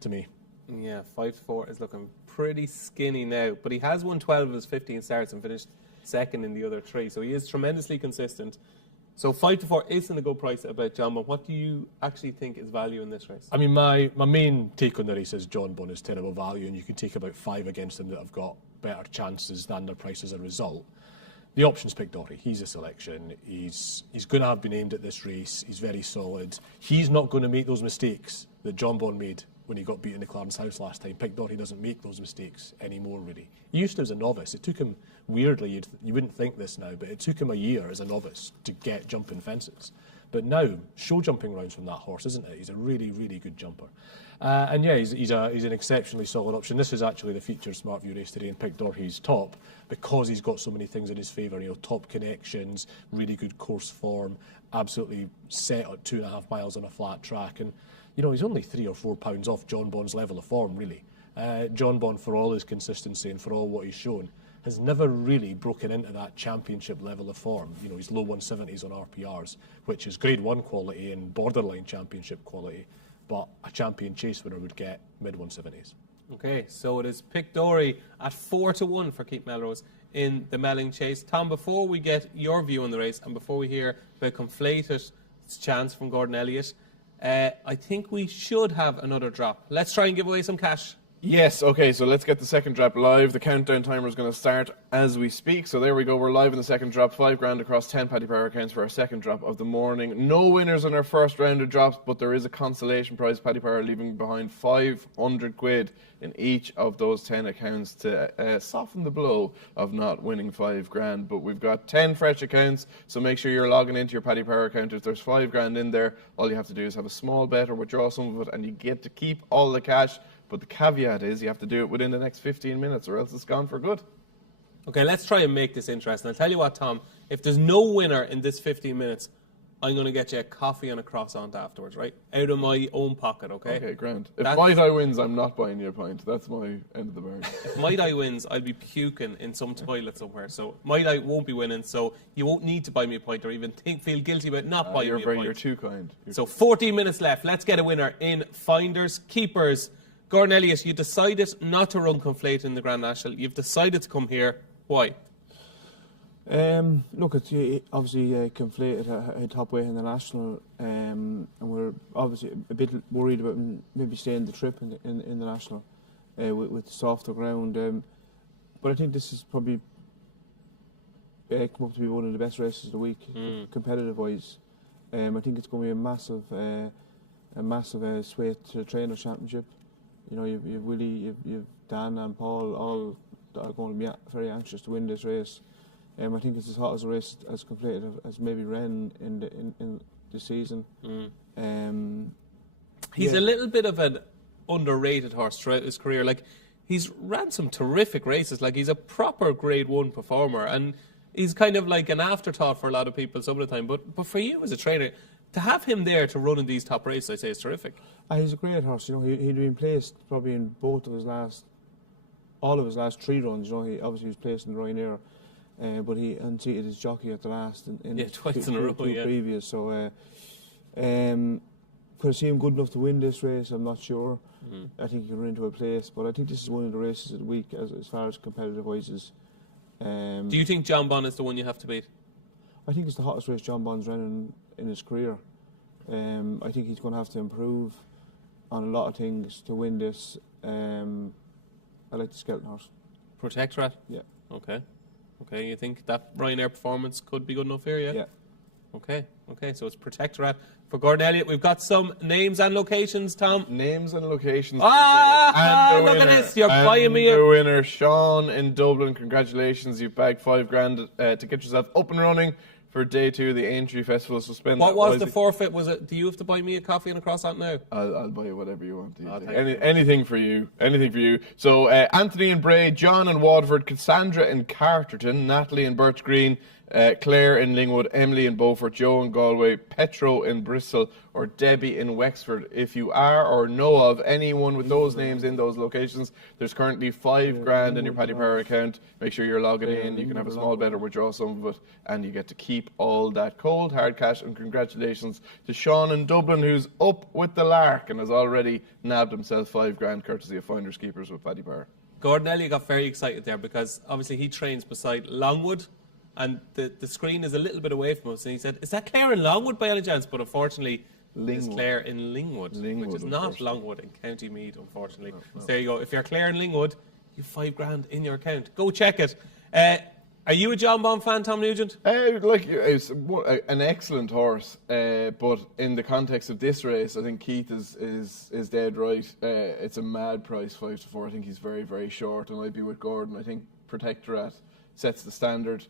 to me. Yeah, 5-4 is looking pretty skinny now. But he has won 12 of his 15 starts and finished second in the other 3. So he is tremendously consistent. So 5-4 isn't a good price about John Bond. What do you actually think is value in this race? I mean, my main take on the race is John Bond is terrible value, and you can take about 5 against him that have got better chances than their price as a result. The option's Pick Dory. He's a selection. He's going to have been aimed at this race. He's very solid. He's not going to make those mistakes that John Bond made when he got beat in the Clarence House last time. Pick Dory doesn't make those mistakes anymore, really. He used to as a novice. It took him, weirdly, you wouldn't think this now, but it took him a year as a novice to get jumping fences. But now, show jumping rounds from that horse, isn't it? He's a really, really good jumper. And yeah, he's an exceptionally solid option. This is actually the featured Smart View race today, and Pick Dory's top because he's got so many things in his favour. You know, top connections, really good course form, absolutely set at 2.5 miles on a flat track. And, you know, he's only 3 or 4 pounds off John Bond's level of form, really. John Bond, for all his consistency and for all what he's shown, has never really broken into that championship level of form. You know, he's low 170s on RPRs, which is grade 1 quality and borderline championship quality, but a champion chase winner would get mid 170s. Okay, so it is Pictory at 4-1 for Keith Melrose in the Melling Chase. Tom, before we get your view on the race and before we hear about Conflated chance from Gordon Elliott, I think we should have another drop. Let's try and give away some cash. Yes, okay, so let's get the second drop live. The countdown timer is going to start as we speak. So there we go, we're live in the second drop. 5 grand across 10 Paddy Power accounts for our second drop of the morning. No winners in our first round of drops, but there is a consolation prize. Paddy Power leaving behind 500 quid in each of those 10 accounts to soften the blow of not winning 5 grand. But we've got 10 fresh accounts, so make sure you're logging into your Paddy Power account. If there's 5 grand in there, all you have to do is have a small bet or withdraw some of it, and you get to keep all the cash. But the caveat is you have to do it within the next 15 minutes or else it's gone for good. Okay, let's try and make this interesting. I'll tell you what, Tom, if there's no winner in this 15 minutes, I'm going to get you a coffee and a croissant afterwards, right? Out of my own pocket, okay? Okay, grand. If My Die wins, I'm not buying you a pint. That's my end of the bargain. If My Die wins, I'll be puking in some toilet somewhere. So My Die won't be winning, so you won't need to buy me a pint or even feel guilty about not buying me a pint. You're too kind. So 14 minutes left. Let's get a winner in Finders Keepers. Gordon Elliott, you decided not to run Conflate in the Grand National. You've decided to come here. Why? Look, it's obviously Conflate at top weight in the National, and we're obviously a bit worried about maybe staying the trip in the National with the softer ground. But I think this is probably come up to be one of the best races of the week, competitive-wise. I think it's going to be a massive sway to the Trainers' Championship. You know, you've Willie, you've Dan and Paul all that are going to be very anxious to win this race. I think it's as hot as a race as completed as maybe Ren in the season. He's a little bit of an underrated horse throughout his career. Like, he's ran some terrific races. Like, he's a proper Grade 1 performer, and he's kind of like an afterthought for a lot of people some of the time. But for you as a trainer, to have him there to run in these top races, I say, is terrific. He's a great horse. You know, he'd been placed probably in all of his last 3 runs. You know, he obviously was placed in Ryanair, but he unseated his jockey at the last in twice in a row. Previous. So, could I see him good enough to win this race? I'm not sure. I think he could run into a place, but I think this is one of the races of the week as far as competitive wise is. Do you think John Bond is the one you have to beat? I think it's the hottest race John Bond's run in his career. I think he's going to have to improve on a lot of things to win this. I like the Skeleton horse. Protectorate? Yeah. Okay, you think that Ryanair performance could be good enough here, yeah? Yeah. Okay, so it's Protectorate for Gordon Elliott. We've got some names and locations, Tom. Names and locations. Look at this. You're buying me the winner, Sean in Dublin. Congratulations. You've bagged 5 grand to get yourself up and running for day 2 of the Aintree Festival. So spend What was the forfeit? Was it? Do you have to buy me a coffee and a croissant now? I'll buy you whatever you want. Anything for you. Anything for you. So Anthony in Bray, John in Waterford, Cassandra in Carterton, Natalie in Birch Green, Claire in Lingwood, Emily in Beaufort, Joe in Galway, Petro in Bristol, or Debbie in Wexford. If you are or know of anyone with those names in those locations, there's currently 5 grand in your Paddy Power account. Make sure you're logging in. You can have a small bet or withdraw some of it, and you get to keep all that cold hard cash. And congratulations to Sean in Dublin, who's up with the lark and has already nabbed himself 5 grand courtesy of Finders Keepers with Paddy Power. Gordon Elliott got very excited there because obviously he trains beside Longwood, and the screen is a little bit away from us, and he said, is that Clare in Longwood by any chance? But unfortunately, it's Clare in Lingwood, which is not Longwood in County Meath, unfortunately. No. So there you go. If you're Clare in Lingwood, you've 5 grand in your account. Go check it. Are you a John Bond fan, Tom Nugent? It's an excellent horse, but in the context of this race, I think Keith is dead right. It's a mad price, 5-4. I think he's very, very short, and I'd be with Gordon. I think Protectorate sets the standard.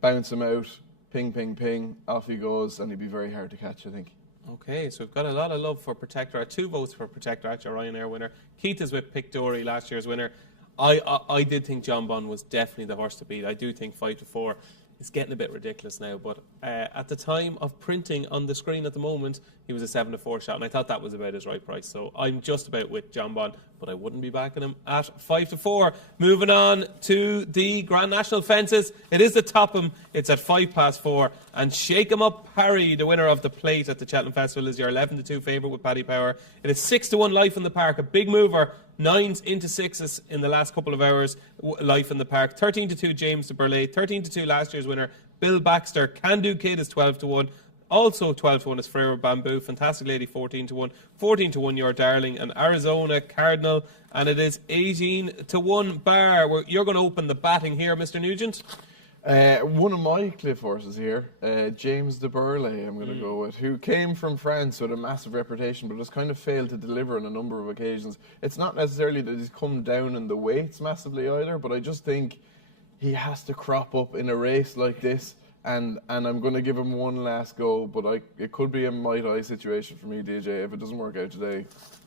Bounce him out, ping, ping, ping, off he goes, and he'd be very hard to catch, I think. Okay, so we've got a lot of love for Protectorate. 2 votes for Protectorate, your Ryanair winner. Keith is with Pictory, last year's winner. I did think John Bond was definitely the horse to beat. I do think 5-4 is getting a bit ridiculous now, but at the time of printing on the screen at the moment, he was a 7-4 shot, and I thought that was about his right price. So I'm just about with John Bond. but I wouldn't be backing him at 5-4. Moving on to the Grand National fences. It is the Topham. It's at 4:05. And Shake 'em Up Harry, the winner of the plate at the Cheltenham Festival, is your 11-2 favourite with Paddy Power. It is 6-1 Life in the Park, a big mover. 9s into 6s in the last couple of hours. Life in the Park. 13-2 James de Burley. 13-2 last year's winner Bill Baxter. Can Do Kid is 12-1. Also 12-1 is Frere Bamboo. Fantastic Lady 14-1. 14-1 Your Darling and Arizona Cardinal. And it is 18-1 Bar. You're going to open the batting here, Mr. Nugent. One of my cliff horses here, James de Burley, I'm going to go with, who came from France with a massive reputation but has kind of failed to deliver on a number of occasions. It's not necessarily that he's come down in the weights massively either, but I just think he has to crop up in a race like this. And I'm going to give him one last go, but it could be a might eye situation for me, DJ. If it doesn't work out today,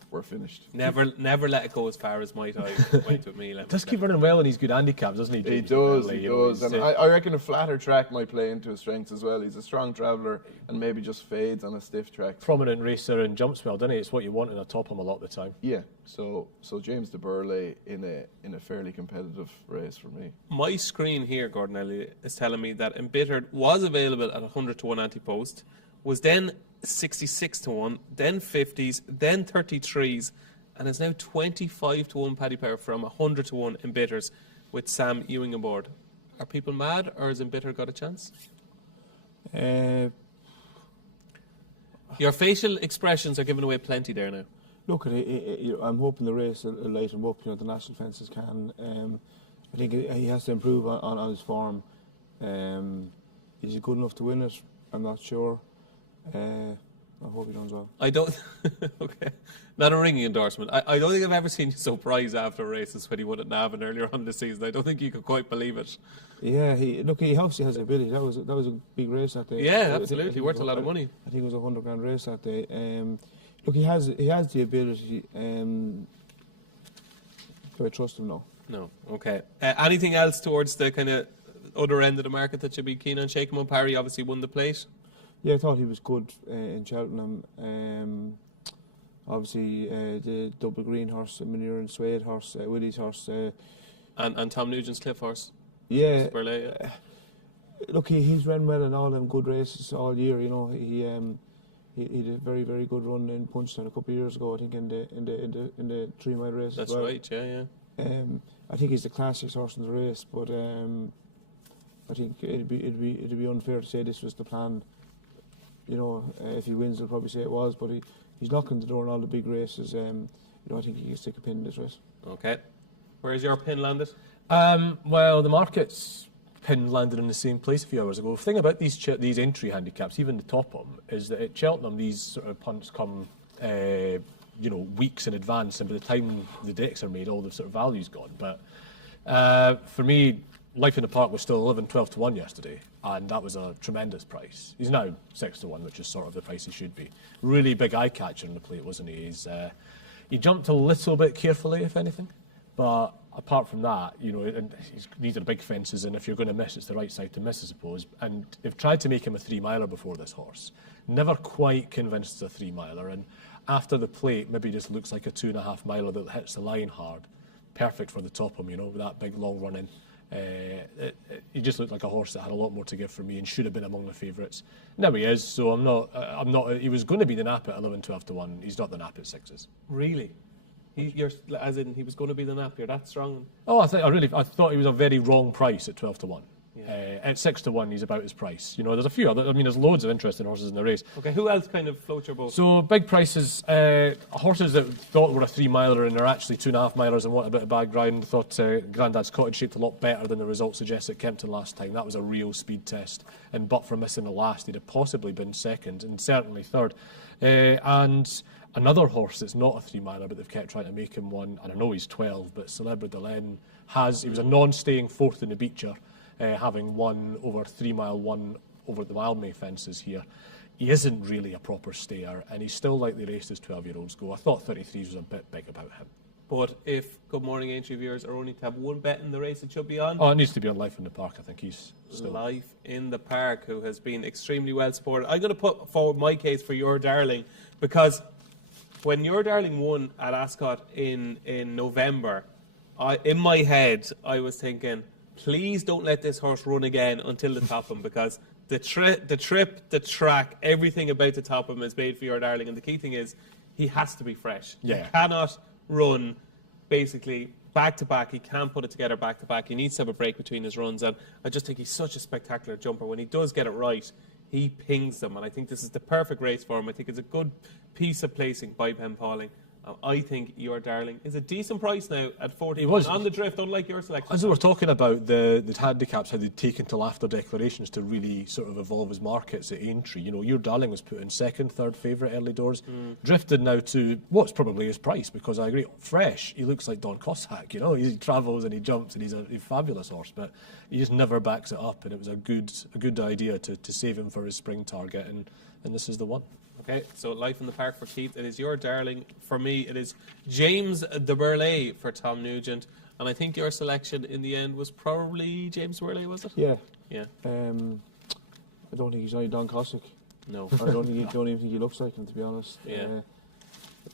we're finished. Never let it go as far as might eye went with me. Does keep running well in these good handicaps, doesn't he, James? He does. And I reckon a flatter track might play into his strengths as well. He's a strong traveller and maybe just fades on a stiff track. Prominent racer and jumps well, doesn't he? It's what you want in a Topham a lot of the time. Yeah. So James de Burley in a fairly competitive race for me. My screen here, Gordon Elliott, is telling me that Embittered was available at 100-1 anti-post, was then 66-1, then 50s, then 33s, and is now 25-1 Paddy Power from 100-1 Embitters with Sam Ewing aboard. Are people mad, or has Embittered got a chance? Your facial expressions are giving away plenty there now. Look, I'm hoping the race will light him up. The national fences can. I think he has to improve on his form. Is he good enough to win it? I'm not sure. I hope he does well. I don't. Okay, not a ringing endorsement. I don't think I've ever seen you so surprised after races when he won at Navan earlier on in the season. I don't think you could quite believe it. Yeah, he obviously has the ability. That was a big race that day. Yeah, absolutely, worth a lot of money. I think it was a $100,000 race that day. Look, he has the ability. Do I trust him? No. No. Okay. Anything else towards the kind of other end of the market that you'd be keen on? Shake 'em Up Harry obviously won the plate. Yeah, I thought he was good in Cheltenham. Obviously, the double green horse, Manure and Suede horse, Willie's horse. And Tom Nugent's cliff horse. Yeah. Burley, look, he's run well in all them good races all year. You know, he had a very, very good run in Punchestown a couple of years ago. I think in the 3 mile race. That's as well. right. Yeah. I think he's the classiest horse in the race, but I think it'd be unfair to say this was the plan. You know, if he wins, they'll probably say it was, but he's knocking the door in all the big races. I think he can stick a pin in this race. Okay. Where's your pin landed? Well, the market's pin landed in the same place a few hours ago. The thing about these Aintree handicaps, even the Topham, is that at Cheltenham these sort of punts come weeks in advance, and by the time the decks are made, all the sort of value's gone. But for me, Life in the Park was still 11-12-1 yesterday, and that was a tremendous price. He's now 6-1, which is sort of the price he should be. Really big eye catcher on the plate, wasn't he? He jumped a little bit carefully, if anything, but apart from that, and these are big fences, and if you're going to miss, it's the right side to miss, I suppose. And they've tried to make him a 3 miler before this horse. Never quite convinced it's a 3 miler, and after the plate, maybe just looks like a 2.5 miler that hits the line hard. Perfect for the Topham, with that big long run in. He just looked like a horse that had a lot more to give for me and should have been among the favourites. Now he is, so I'm not. He was going to be the nap at 11-12-1. He's not the nap at 6s. Really? He was going to be the nap. You're that strong? Oh, I thought he was a very wrong price at 12-1. Yeah. At 6-1, he's about his price. There's a few other. There's loads of interesting horses in the race. Okay, who else kind of floats your boat? So big prices. Horses that thought were a 3 miler and are actually 2.5 milers and want a bit of bag riding. Thought Grandad's Cottage shaped a lot better than the results suggest at Kempton last time. That was a real speed test, and but for missing the last, he'd have possibly been second and certainly third. And another horse that's not a 3 miler, but they've kept trying to make him one. And I know he's 12, but Celebre de Len he was a non-staying fourth in the Beecher. Having won over 3 mile, one over the Mildmay fences here. He isn't really a proper stayer, and he's still like the races 12-year-olds go. I thought 33s was a bit big about him. But if Good Morning Aintree viewers are only to have one bet in the race, it should be on? Oh, it needs to be on Life in the Park. I think he's still... Life in the Park, who has been extremely well supported. I'm going to put forward my case for Your Darling, because when your darling won at Ascot in November, in my head, I was thinking, please don't let this horse run again until the Topham, because the trip, the track, everything about the Topham is made for your darling. And the key thing is, he has to be fresh. Yeah. He cannot run basically back to back. He can't put it together back to back. He needs to have a break between his runs. And I just think he's such a spectacular jumper. When he does get it right, he pings them. And I think this is the perfect race for him. I think it's a good piece of placing by Ben Pauling. I think your darling is a decent price now at 40. He was on the drift, unlike your selection. As we were talking about the handicaps, how they'd taken till after declarations to really sort of evolve his markets at Aintree. You know, your darling was put in second, third favourite early doors, drifted now to what's probably his price, because I agree, fresh, he looks like Don Cossack, you know, he travels and he jumps and he's a fabulous horse, but he just never backs it up, and it was a good idea to save him for his spring target, and this is the one. Okay, so Life in the Park for Keith. It is your darling. For me, it is James de Burleigh for Tom Nugent. And I think your selection in the end was probably James de Burleigh, was it? Yeah. Yeah. I don't think he's any Don Cossack. No. I don't even think he looks like him, to be honest. Yeah.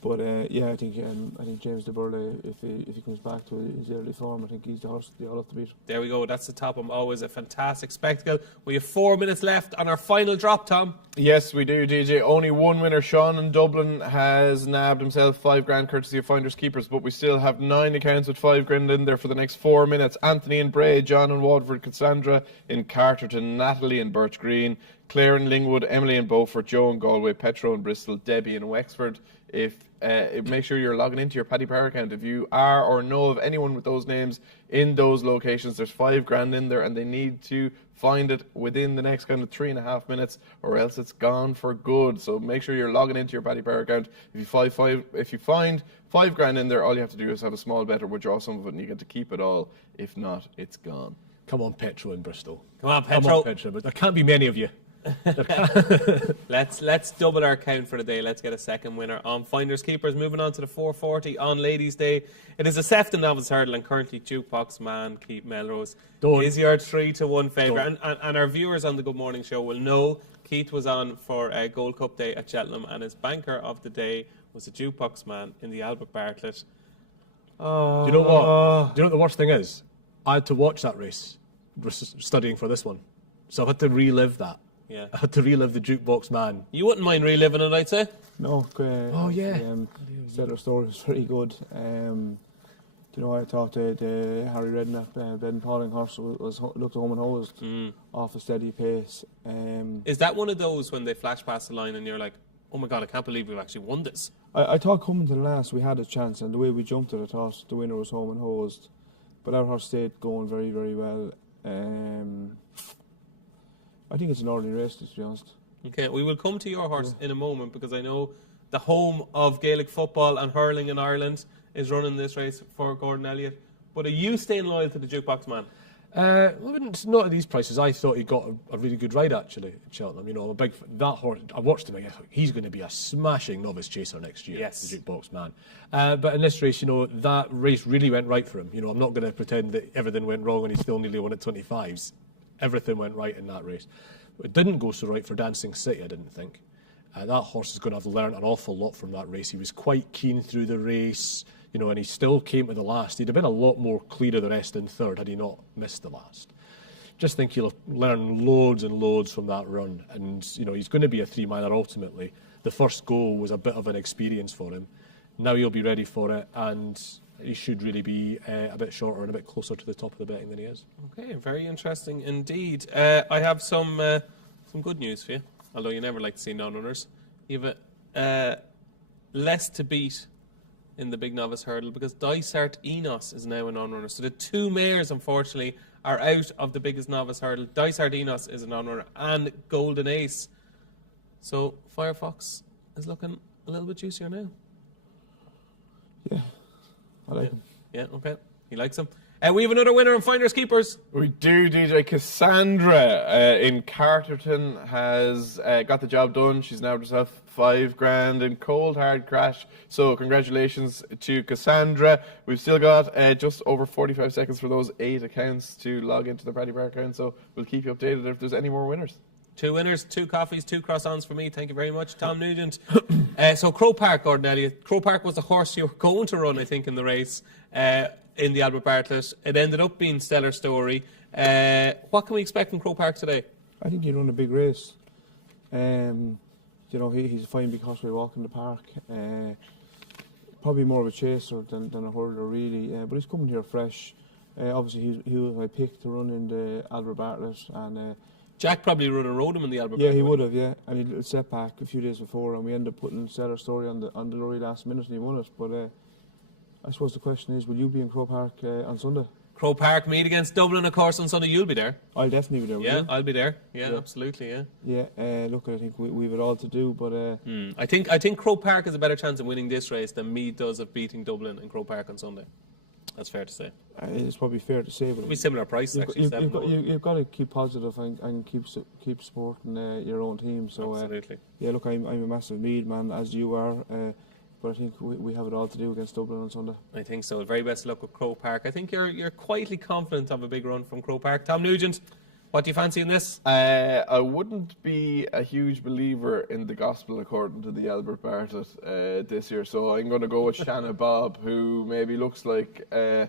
I think James de Burleigh, if he comes back to his early form, I think he's the horse they all have to beat. There we go. That's the Topham. Always a fantastic spectacle. We have 4 minutes left on our final drop, Tom. Yes, we do, DJ. Only one winner. Sean in Dublin has nabbed himself $5,000 courtesy of Finders Keepers, but we still have 9 accounts with $5,000 in there for the next 4 minutes. Anthony in Bray, John in Waterford, Cassandra in Carterton, Natalie in Birch Green, Claire in Lingwood, Emily in Beaufort, Joe in Galway, Petro in Bristol, Debbie in Wexford. Make sure you're logging into your Paddy Power account. If you are or know of anyone with those names in those locations, there's $5,000 in there, and they need to find it within the next kind of 3.5 minutes, or else it's gone for good. So make sure you're logging into your Paddy Power account. If you find $5,000 in there, all you have to do is have a small bet or withdraw some of it, and you get to keep it all. If not, it's gone. Come on, Petro in Bristol. Come on, Petro. But there can't be many of you. Let's double our count for the day. Let's get a second winner on Finders Keepers. Moving on to the 440 on Ladies' Day. It is a Sefton Novice Hurdle, and currently Jukebox Man Keith Melrose is your 3-1 favourite. And our viewers on the Good Morning Show will know Keith was on for a Gold Cup day at Cheltenham, and his banker of the day was a Jukebox Man in the Albert Bartlett. Do you know what? Do you know what the worst thing is? I had to watch that race, studying for this one, so I had to relive that. Yeah. I had to relive the Jukebox Man. You wouldn't mind reliving it, I'd say. No. Oh, yeah. Said her story was very good. I thought the Harry Redknapp, Ben Pauling horse looked home and hosed off a steady pace. Is that one of those when they flash past the line and you're like, oh my God, I can't believe we've actually won this? I thought coming to the last we had a chance, and the way we jumped it, I thought the winner was home and hosed. But our horse stayed going very, very well. I think it's an ordinary race, to be honest. Okay, we will come to your horse in a moment, because I know the home of Gaelic football and hurling in Ireland is running this race for Gordon Elliott. But are you staying loyal to the Jukebox Man? Not at these prices. I thought he got a really good ride, actually, at Cheltenham. You know, that horse, I watched him again. He's going to be a smashing novice chaser next year, yes. The Jukebox Man. But in this race, that race really went right for him. I'm not going to pretend that everything went wrong and he still nearly won at 25s. Everything went right in that race. It didn't go so right for Dancing City, I didn't think. That horse is going to have learned an awful lot from that race. He was quite keen through the race, and he still came to the last. He'd have been a lot more clear of the rest in third had he not missed the last. Just think he'll learn loads and loads from that run. And, he's going to be a 3-miler ultimately. The first goal was a bit of an experience for him. Now he'll be ready for it, and he should really be a bit shorter and a bit closer to the top of the betting than he is. Okay, very interesting indeed. I have some good news for you, although you never like to see non-runners. You have less to beat in the big novice hurdle, because Dysart Enos is now a non-runner. So the 2 mares, unfortunately, are out of the biggest novice hurdle. Dysart Enos is a non-runner, and Golden Ace. So Firefox is looking a little bit juicier now. Yeah. I like him. Yeah, okay. He likes him. We have another winner on Finders Keepers. We do, DJ. Cassandra in Carterton has got the job done. She's nabbed herself $5,000 in cold hard crash. So congratulations to Cassandra. We've still got just over 45 seconds for those 8 accounts to log into the Paddy Power account. So we'll keep you updated if there's any more winners. 2 winners, 2 coffees, 2 croissants for me. Thank you very much, Tom Nugent. So Crow Park, Gordon Elliott. Crow Park was the horse you were going to run, I think, in the race in the Albert Bartlett. It ended up being Stellar Story. What can we expect from Crow Park today? I think he'd run a big race. He's a fine big horse we walk in the park. Probably more of a chaser than a hurdler, really. But he's coming here fresh. Obviously, he was my pick to run in the Albert Bartlett. And Jack probably would have rode him in the Albert yeah, Bartlett. he would have, yeah. And he did a setback a few days before, and we ended up putting Stellar Story on the lorry last minute, and he won it. But I suppose the question is, will you be in Crow Park on Sunday? Crow Park meet against Dublin, of course, on Sunday. You'll be there. I'll definitely be there. Yeah, I'll be there. Yeah, absolutely. Yeah. Yeah. Look, I think we've it all to do, but I think Crow Park has a better chance of winning this race than Meath does of beating Dublin in Crow Park on Sunday. That's fair to say. It's probably fair to say. But it'll be similar prices actually. You've got to keep positive and keep supporting your own team. So absolutely. Yeah. Look, I'm a massive Meath man, as you are. But I think we have it all to do against Dublin on Sunday. I think so. Very best of luck with Crow Park. I think you're quietly confident of a big run from Crow Park. Tom Nugent, what do you fancy in this? I wouldn't be a huge believer in the gospel according to the Albert Bartlett this year, so I'm going to go with Shanna Bob, who maybe looks like a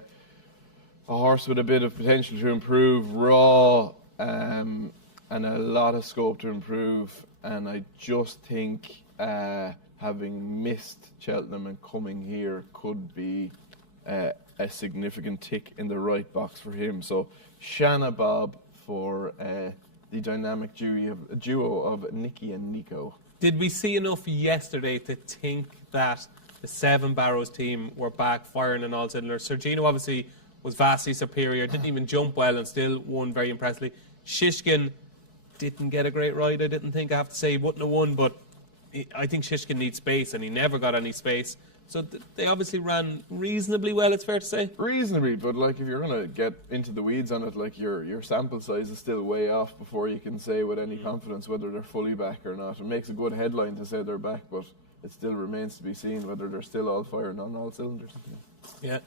horse with a bit of potential to improve, raw, and a lot of scope to improve. And I just think having missed Cheltenham and coming here could be a significant tick in the right box for him. So Shanna Bob for the dynamic duo of Nicky and Nico. Did we see enough yesterday to think that the Seven Barrows team were back firing on all cylinders? Sergino obviously was vastly superior, didn't even jump well and still won very impressively. Shishkin didn't get a great ride, I didn't think. I have to say he wouldn't have won, but I think Shishkin needs space, and he never got any space. So they obviously ran reasonably well, it's fair to say. Reasonably, but if you're going to get into the weeds on it, your sample size is still way off before you can say with any confidence whether they're fully back or not. It makes a good headline to say they're back, but it still remains to be seen whether they're still all firing on all cylinders. Yeah.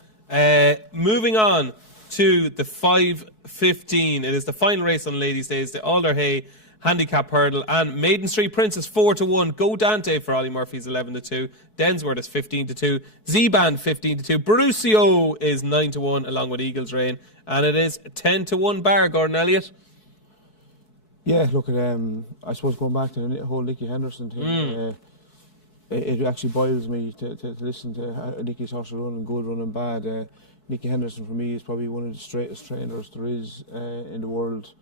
Moving on to the 5:15. It is the final race on Ladies' Days, the Alder Hay Handicap Hurdle, and Maiden Street Princess 4-1. Go Dante for Ollie Murphy's 11-2. Densworth is 15-2. Z-Band 15-2. Borussia is 9-1 along with Eagles Reign, and it is 10-1 bar. Gordon Elliott. Yeah, look at I suppose going back to the whole Nicky Henderson thing. It actually boils me to listen to Nicky's horse running good, running bad. Nicky Henderson for me is probably one of the straightest trainers there is in the world.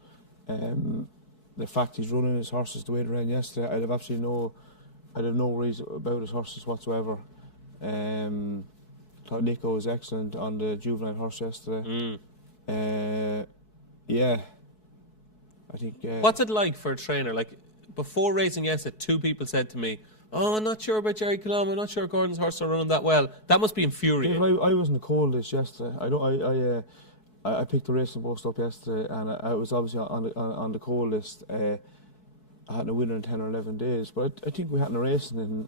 The fact he's running his horses the way they ran yesterday, I'd have no reason about his horses whatsoever. Thought Nico was excellent on the juvenile horse yesterday. Yeah, I think. What's it like for a trainer? Like before racing yesterday, 2 people said to me, "Oh, I'm not sure about Jerry Colomb. I'm not sure Gordon's horse are running that well." That must be infuriating. I was in the cold list yesterday. I picked the racing post up yesterday, and I was obviously on the cold list. I hadn't a winner in 10 or 11 days, but I think we hadn't a racing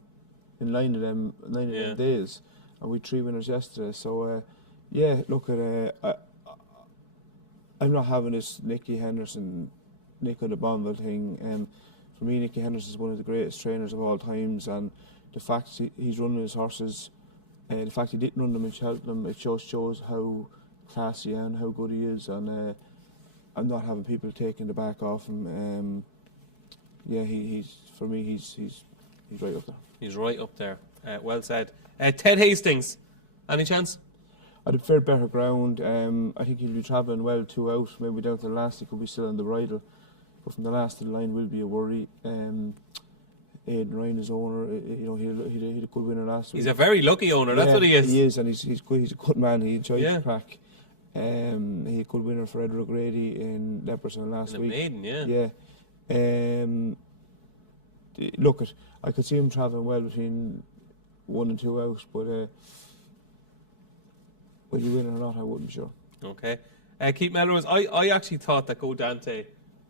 in 9 of them days, and we had 3 winners yesterday. So look at I'm not having this Nicky Henderson, Nico the Bombville thing. For me, Nicky Henderson is one of the greatest trainers of all times, and the fact he's running his horses, the fact he didn't run them in Cheltenham, it just shows how classy and how good he is, and I'm not having people taking the back off him. He's for me, he's right up there. He's right up there. Well said. Ted Hastings, any chance? I'd have fared better ground. I think he'll be travelling well 2 out, maybe down to the last. He could be still on the bridle, but from the last to the line will be a worry. Aidan Ryan, his owner, he had a good winner last week. He's a very lucky owner. That's what he is. He is, and he's good. He's a good man. He enjoys the crack. He had a good winner for Edward O'Grady in Leopardstown last week. Maiden, Look, I could see him travelling well between 1 and 2 out, but will he win or not, I wouldn't be sure. Okay. Keith Melrose, I actually thought that Go Dante,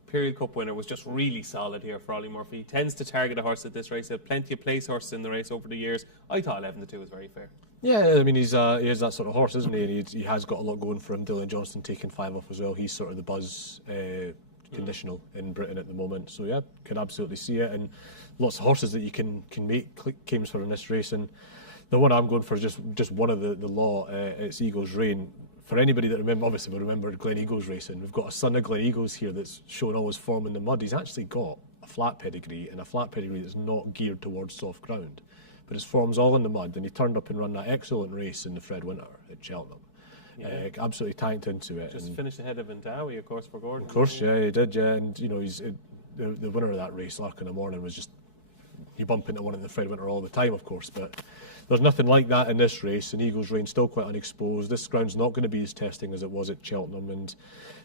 Period Cup winner, was just really solid here for Ollie Murphy. He tends to target a horse at this race. He had plenty of place horses in the race over the years. I thought 11-2 was very fair. Yeah, I mean, he is that sort of horse, isn't he? And he has got a lot going for him. Dylan Johnston taking 5 off as well. He's sort of the buzz conditional in Britain at the moment. So yeah, could absolutely see it, and lots of horses that you can make claims for in this race. And the one I'm going for is just one of the law. It's Eagles Reign. For anybody that obviously will remember Glen Eagles racing, we've got a son of Glen Eagles here that's shown all his form in the mud. He's actually got a flat pedigree, and a flat pedigree that's not geared towards soft ground. But his form's all in the mud, and he turned up and run that excellent race in the Fred Winter at Cheltenham. Absolutely tanked into it. Just finished ahead of Indawi, of course, for Gordon. Of course, yeah, he did, yeah. And, he's the winner of that race, Larkin in the morning, was just, you bump into one in the Fred Winter all the time, of course, but there's nothing like that in this race, and Eagles Reign still quite unexposed. This ground's not going to be as testing as it was at Cheltenham, and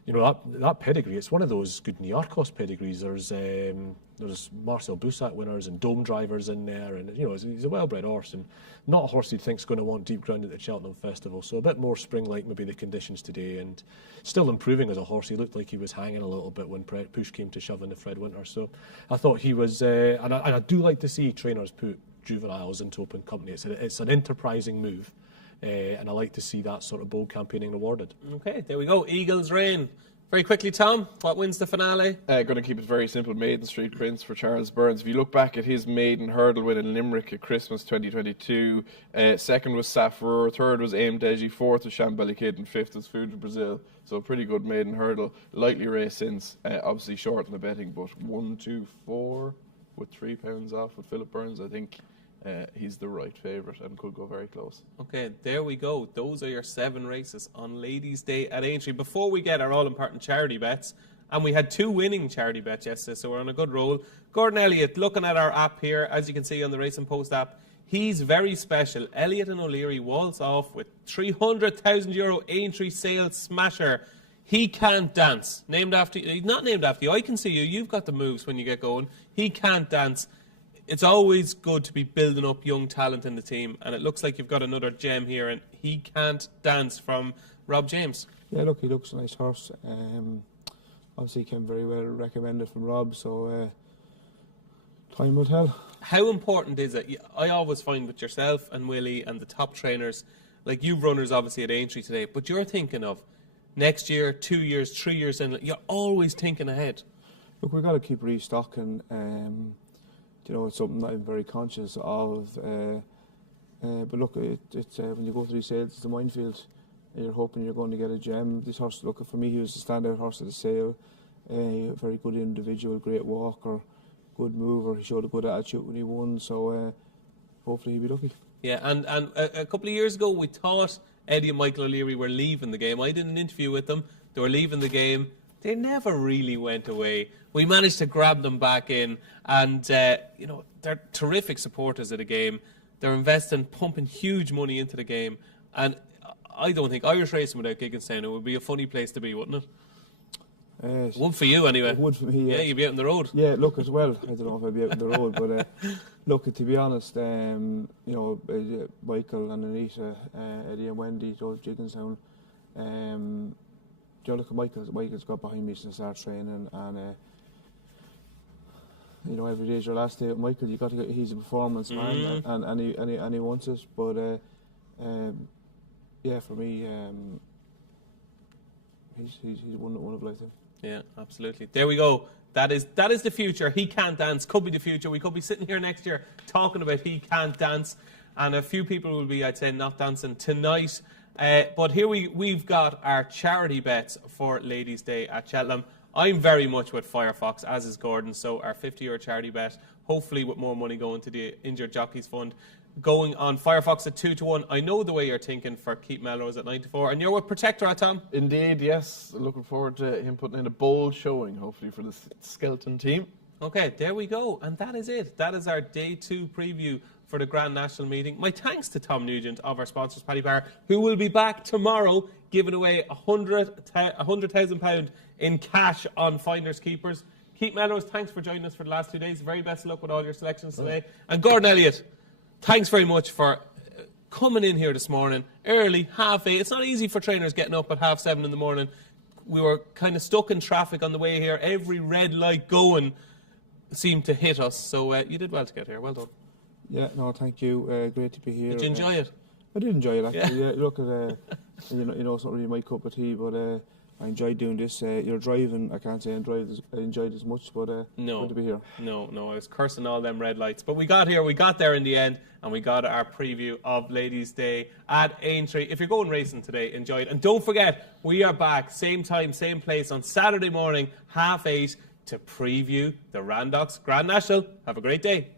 that pedigree, it's one of those good Niarchos pedigrees. There's Marcel Boussac winners and Dome drivers in there, and he's a well-bred horse, and not a horse you'd think's going to want deep ground at the Cheltenham Festival. So a bit more spring-like maybe the conditions today, and still improving as a horse. He looked like he was hanging a little bit when push came to shove in the Fred Winter. So I thought he was, and I do like to see trainers put juveniles into open company. It's an enterprising move, and I like to see that sort of bold campaigning rewarded. Okay, there we go. Eagles Reign. Very quickly, Tom, what wins the finale? Going to keep it very simple. Maiden Street Prince for Charles Burns. If you look back at his maiden hurdle win in Limerick at Christmas 2022, second was Safrur, third was Aim Deji, fourth was Shambelly Kid, and fifth was Food in Brazil. So a pretty good maiden hurdle. Lightly raced since, obviously short in the betting, but 1, 2, 4 with £3 off with Philip Burns. I think he's the right favourite and could go very close. Okay, there we go. Those are your 7 races on Ladies' Day at Aintree. Before we get our all-important charity bets, and we had 2 winning charity bets yesterday, so we're on a good roll. Gordon Elliott, looking at our app here, as you can see on the Racing Post app, he's very special. Elliott and O'Leary waltz off with €300,000 Aintree sales smasher. He can't dance. Named after you. He's not named after you. I can see you. You've got the moves when you get going. He can't dance. It's always good to be building up young talent in the team, and it looks like you've got another gem here, and He Can't Dance from Rob James. Yeah, look, he looks a nice horse. Obviously came very well recommended from Rob, so time will tell. How important is it? I always find with yourself and Willie and the top trainers, like you runners obviously at Aintree today, but you're thinking of next year, 2 years, 3 years in, you're always thinking ahead. Look, we've got to keep restocking. It's something that I'm very conscious of. But look, it's when you go through these sales, it's a minefield. You're hoping you're going to get a gem. This horse, look, for me, he was the standout horse at the sale. Very good individual, great walker, good mover. He showed a good attitude when he won, so hopefully he'll be lucky. Yeah, and a couple of years ago, we thought Eddie and Michael O'Leary were leaving the game. I did an interview with them. They were leaving the game. They never really went away. We managed to grab them back in, and they're terrific supporters of the game. They're investing, pumping huge money into the game, and I don't think Irish racing without Gigginstown, it would be a funny place to be, wouldn't it? It would for you anyway. It would for me. Yeah, you'd be out on the road. Yeah, look as well. I don't know if I'd be out on the road, but look, to be honest, Michael and Anita, Eddie and Wendy, George Gigginstown. Look at Michael's got behind me since I started training, and every day is your last day with Michael. You got to get. He's a performance man, and he wants it. But for me, he's one of a lifetime. Yeah, absolutely. There we go. That is the future. He Can't Dance could be the future. We could be sitting here next year talking about He Can't Dance, and a few people will be, I'd say, not dancing tonight. But here we've got our charity bets for Ladies' Day at Cheltenham. I'm very much with Firefox, as is Gordon, so our €50 charity bet, hopefully with more money going to the Injured Jockeys Fund, going on Firefox at 2-1. I know the way you're thinking for Keith Melrose at 9-4, and you're with Protector, Tom? Indeed, yes. Looking forward to him putting in a bold showing, hopefully, for the Skeleton team. Okay, there we go, and that is it. That is our Day 2 preview for the Grand National Meeting. My thanks to Tom Nugent of our sponsors, Paddy Power, who will be back tomorrow giving away £100,000 in cash on Finders Keepers. Keith Melrose, thanks for joining us for the last 2 days. Very best of luck with all your selections today. And Gordon Elliott, thanks very much for coming in here this morning, early, 8:30. It's not easy for trainers getting up at 7:30 in the morning. We were kind of stuck in traffic on the way here. Every red light going seemed to hit us. So you did well to get here. Well done. Yeah, no, thank you. Great to be here. Did you enjoy it? I did enjoy it, actually. Yeah. Look at, it's not really my cup of tea, but I enjoyed doing this. You're driving. I can't say I enjoyed as much, but No. good to be here. No, I was cursing all them red lights. But we got here, we got there in the end, and we got our preview of Ladies' Day at Aintree. If you're going racing today, enjoy it. And don't forget, we are back, same time, same place, on Saturday morning, 8:30, to preview the Randox Grand National. Have a great day.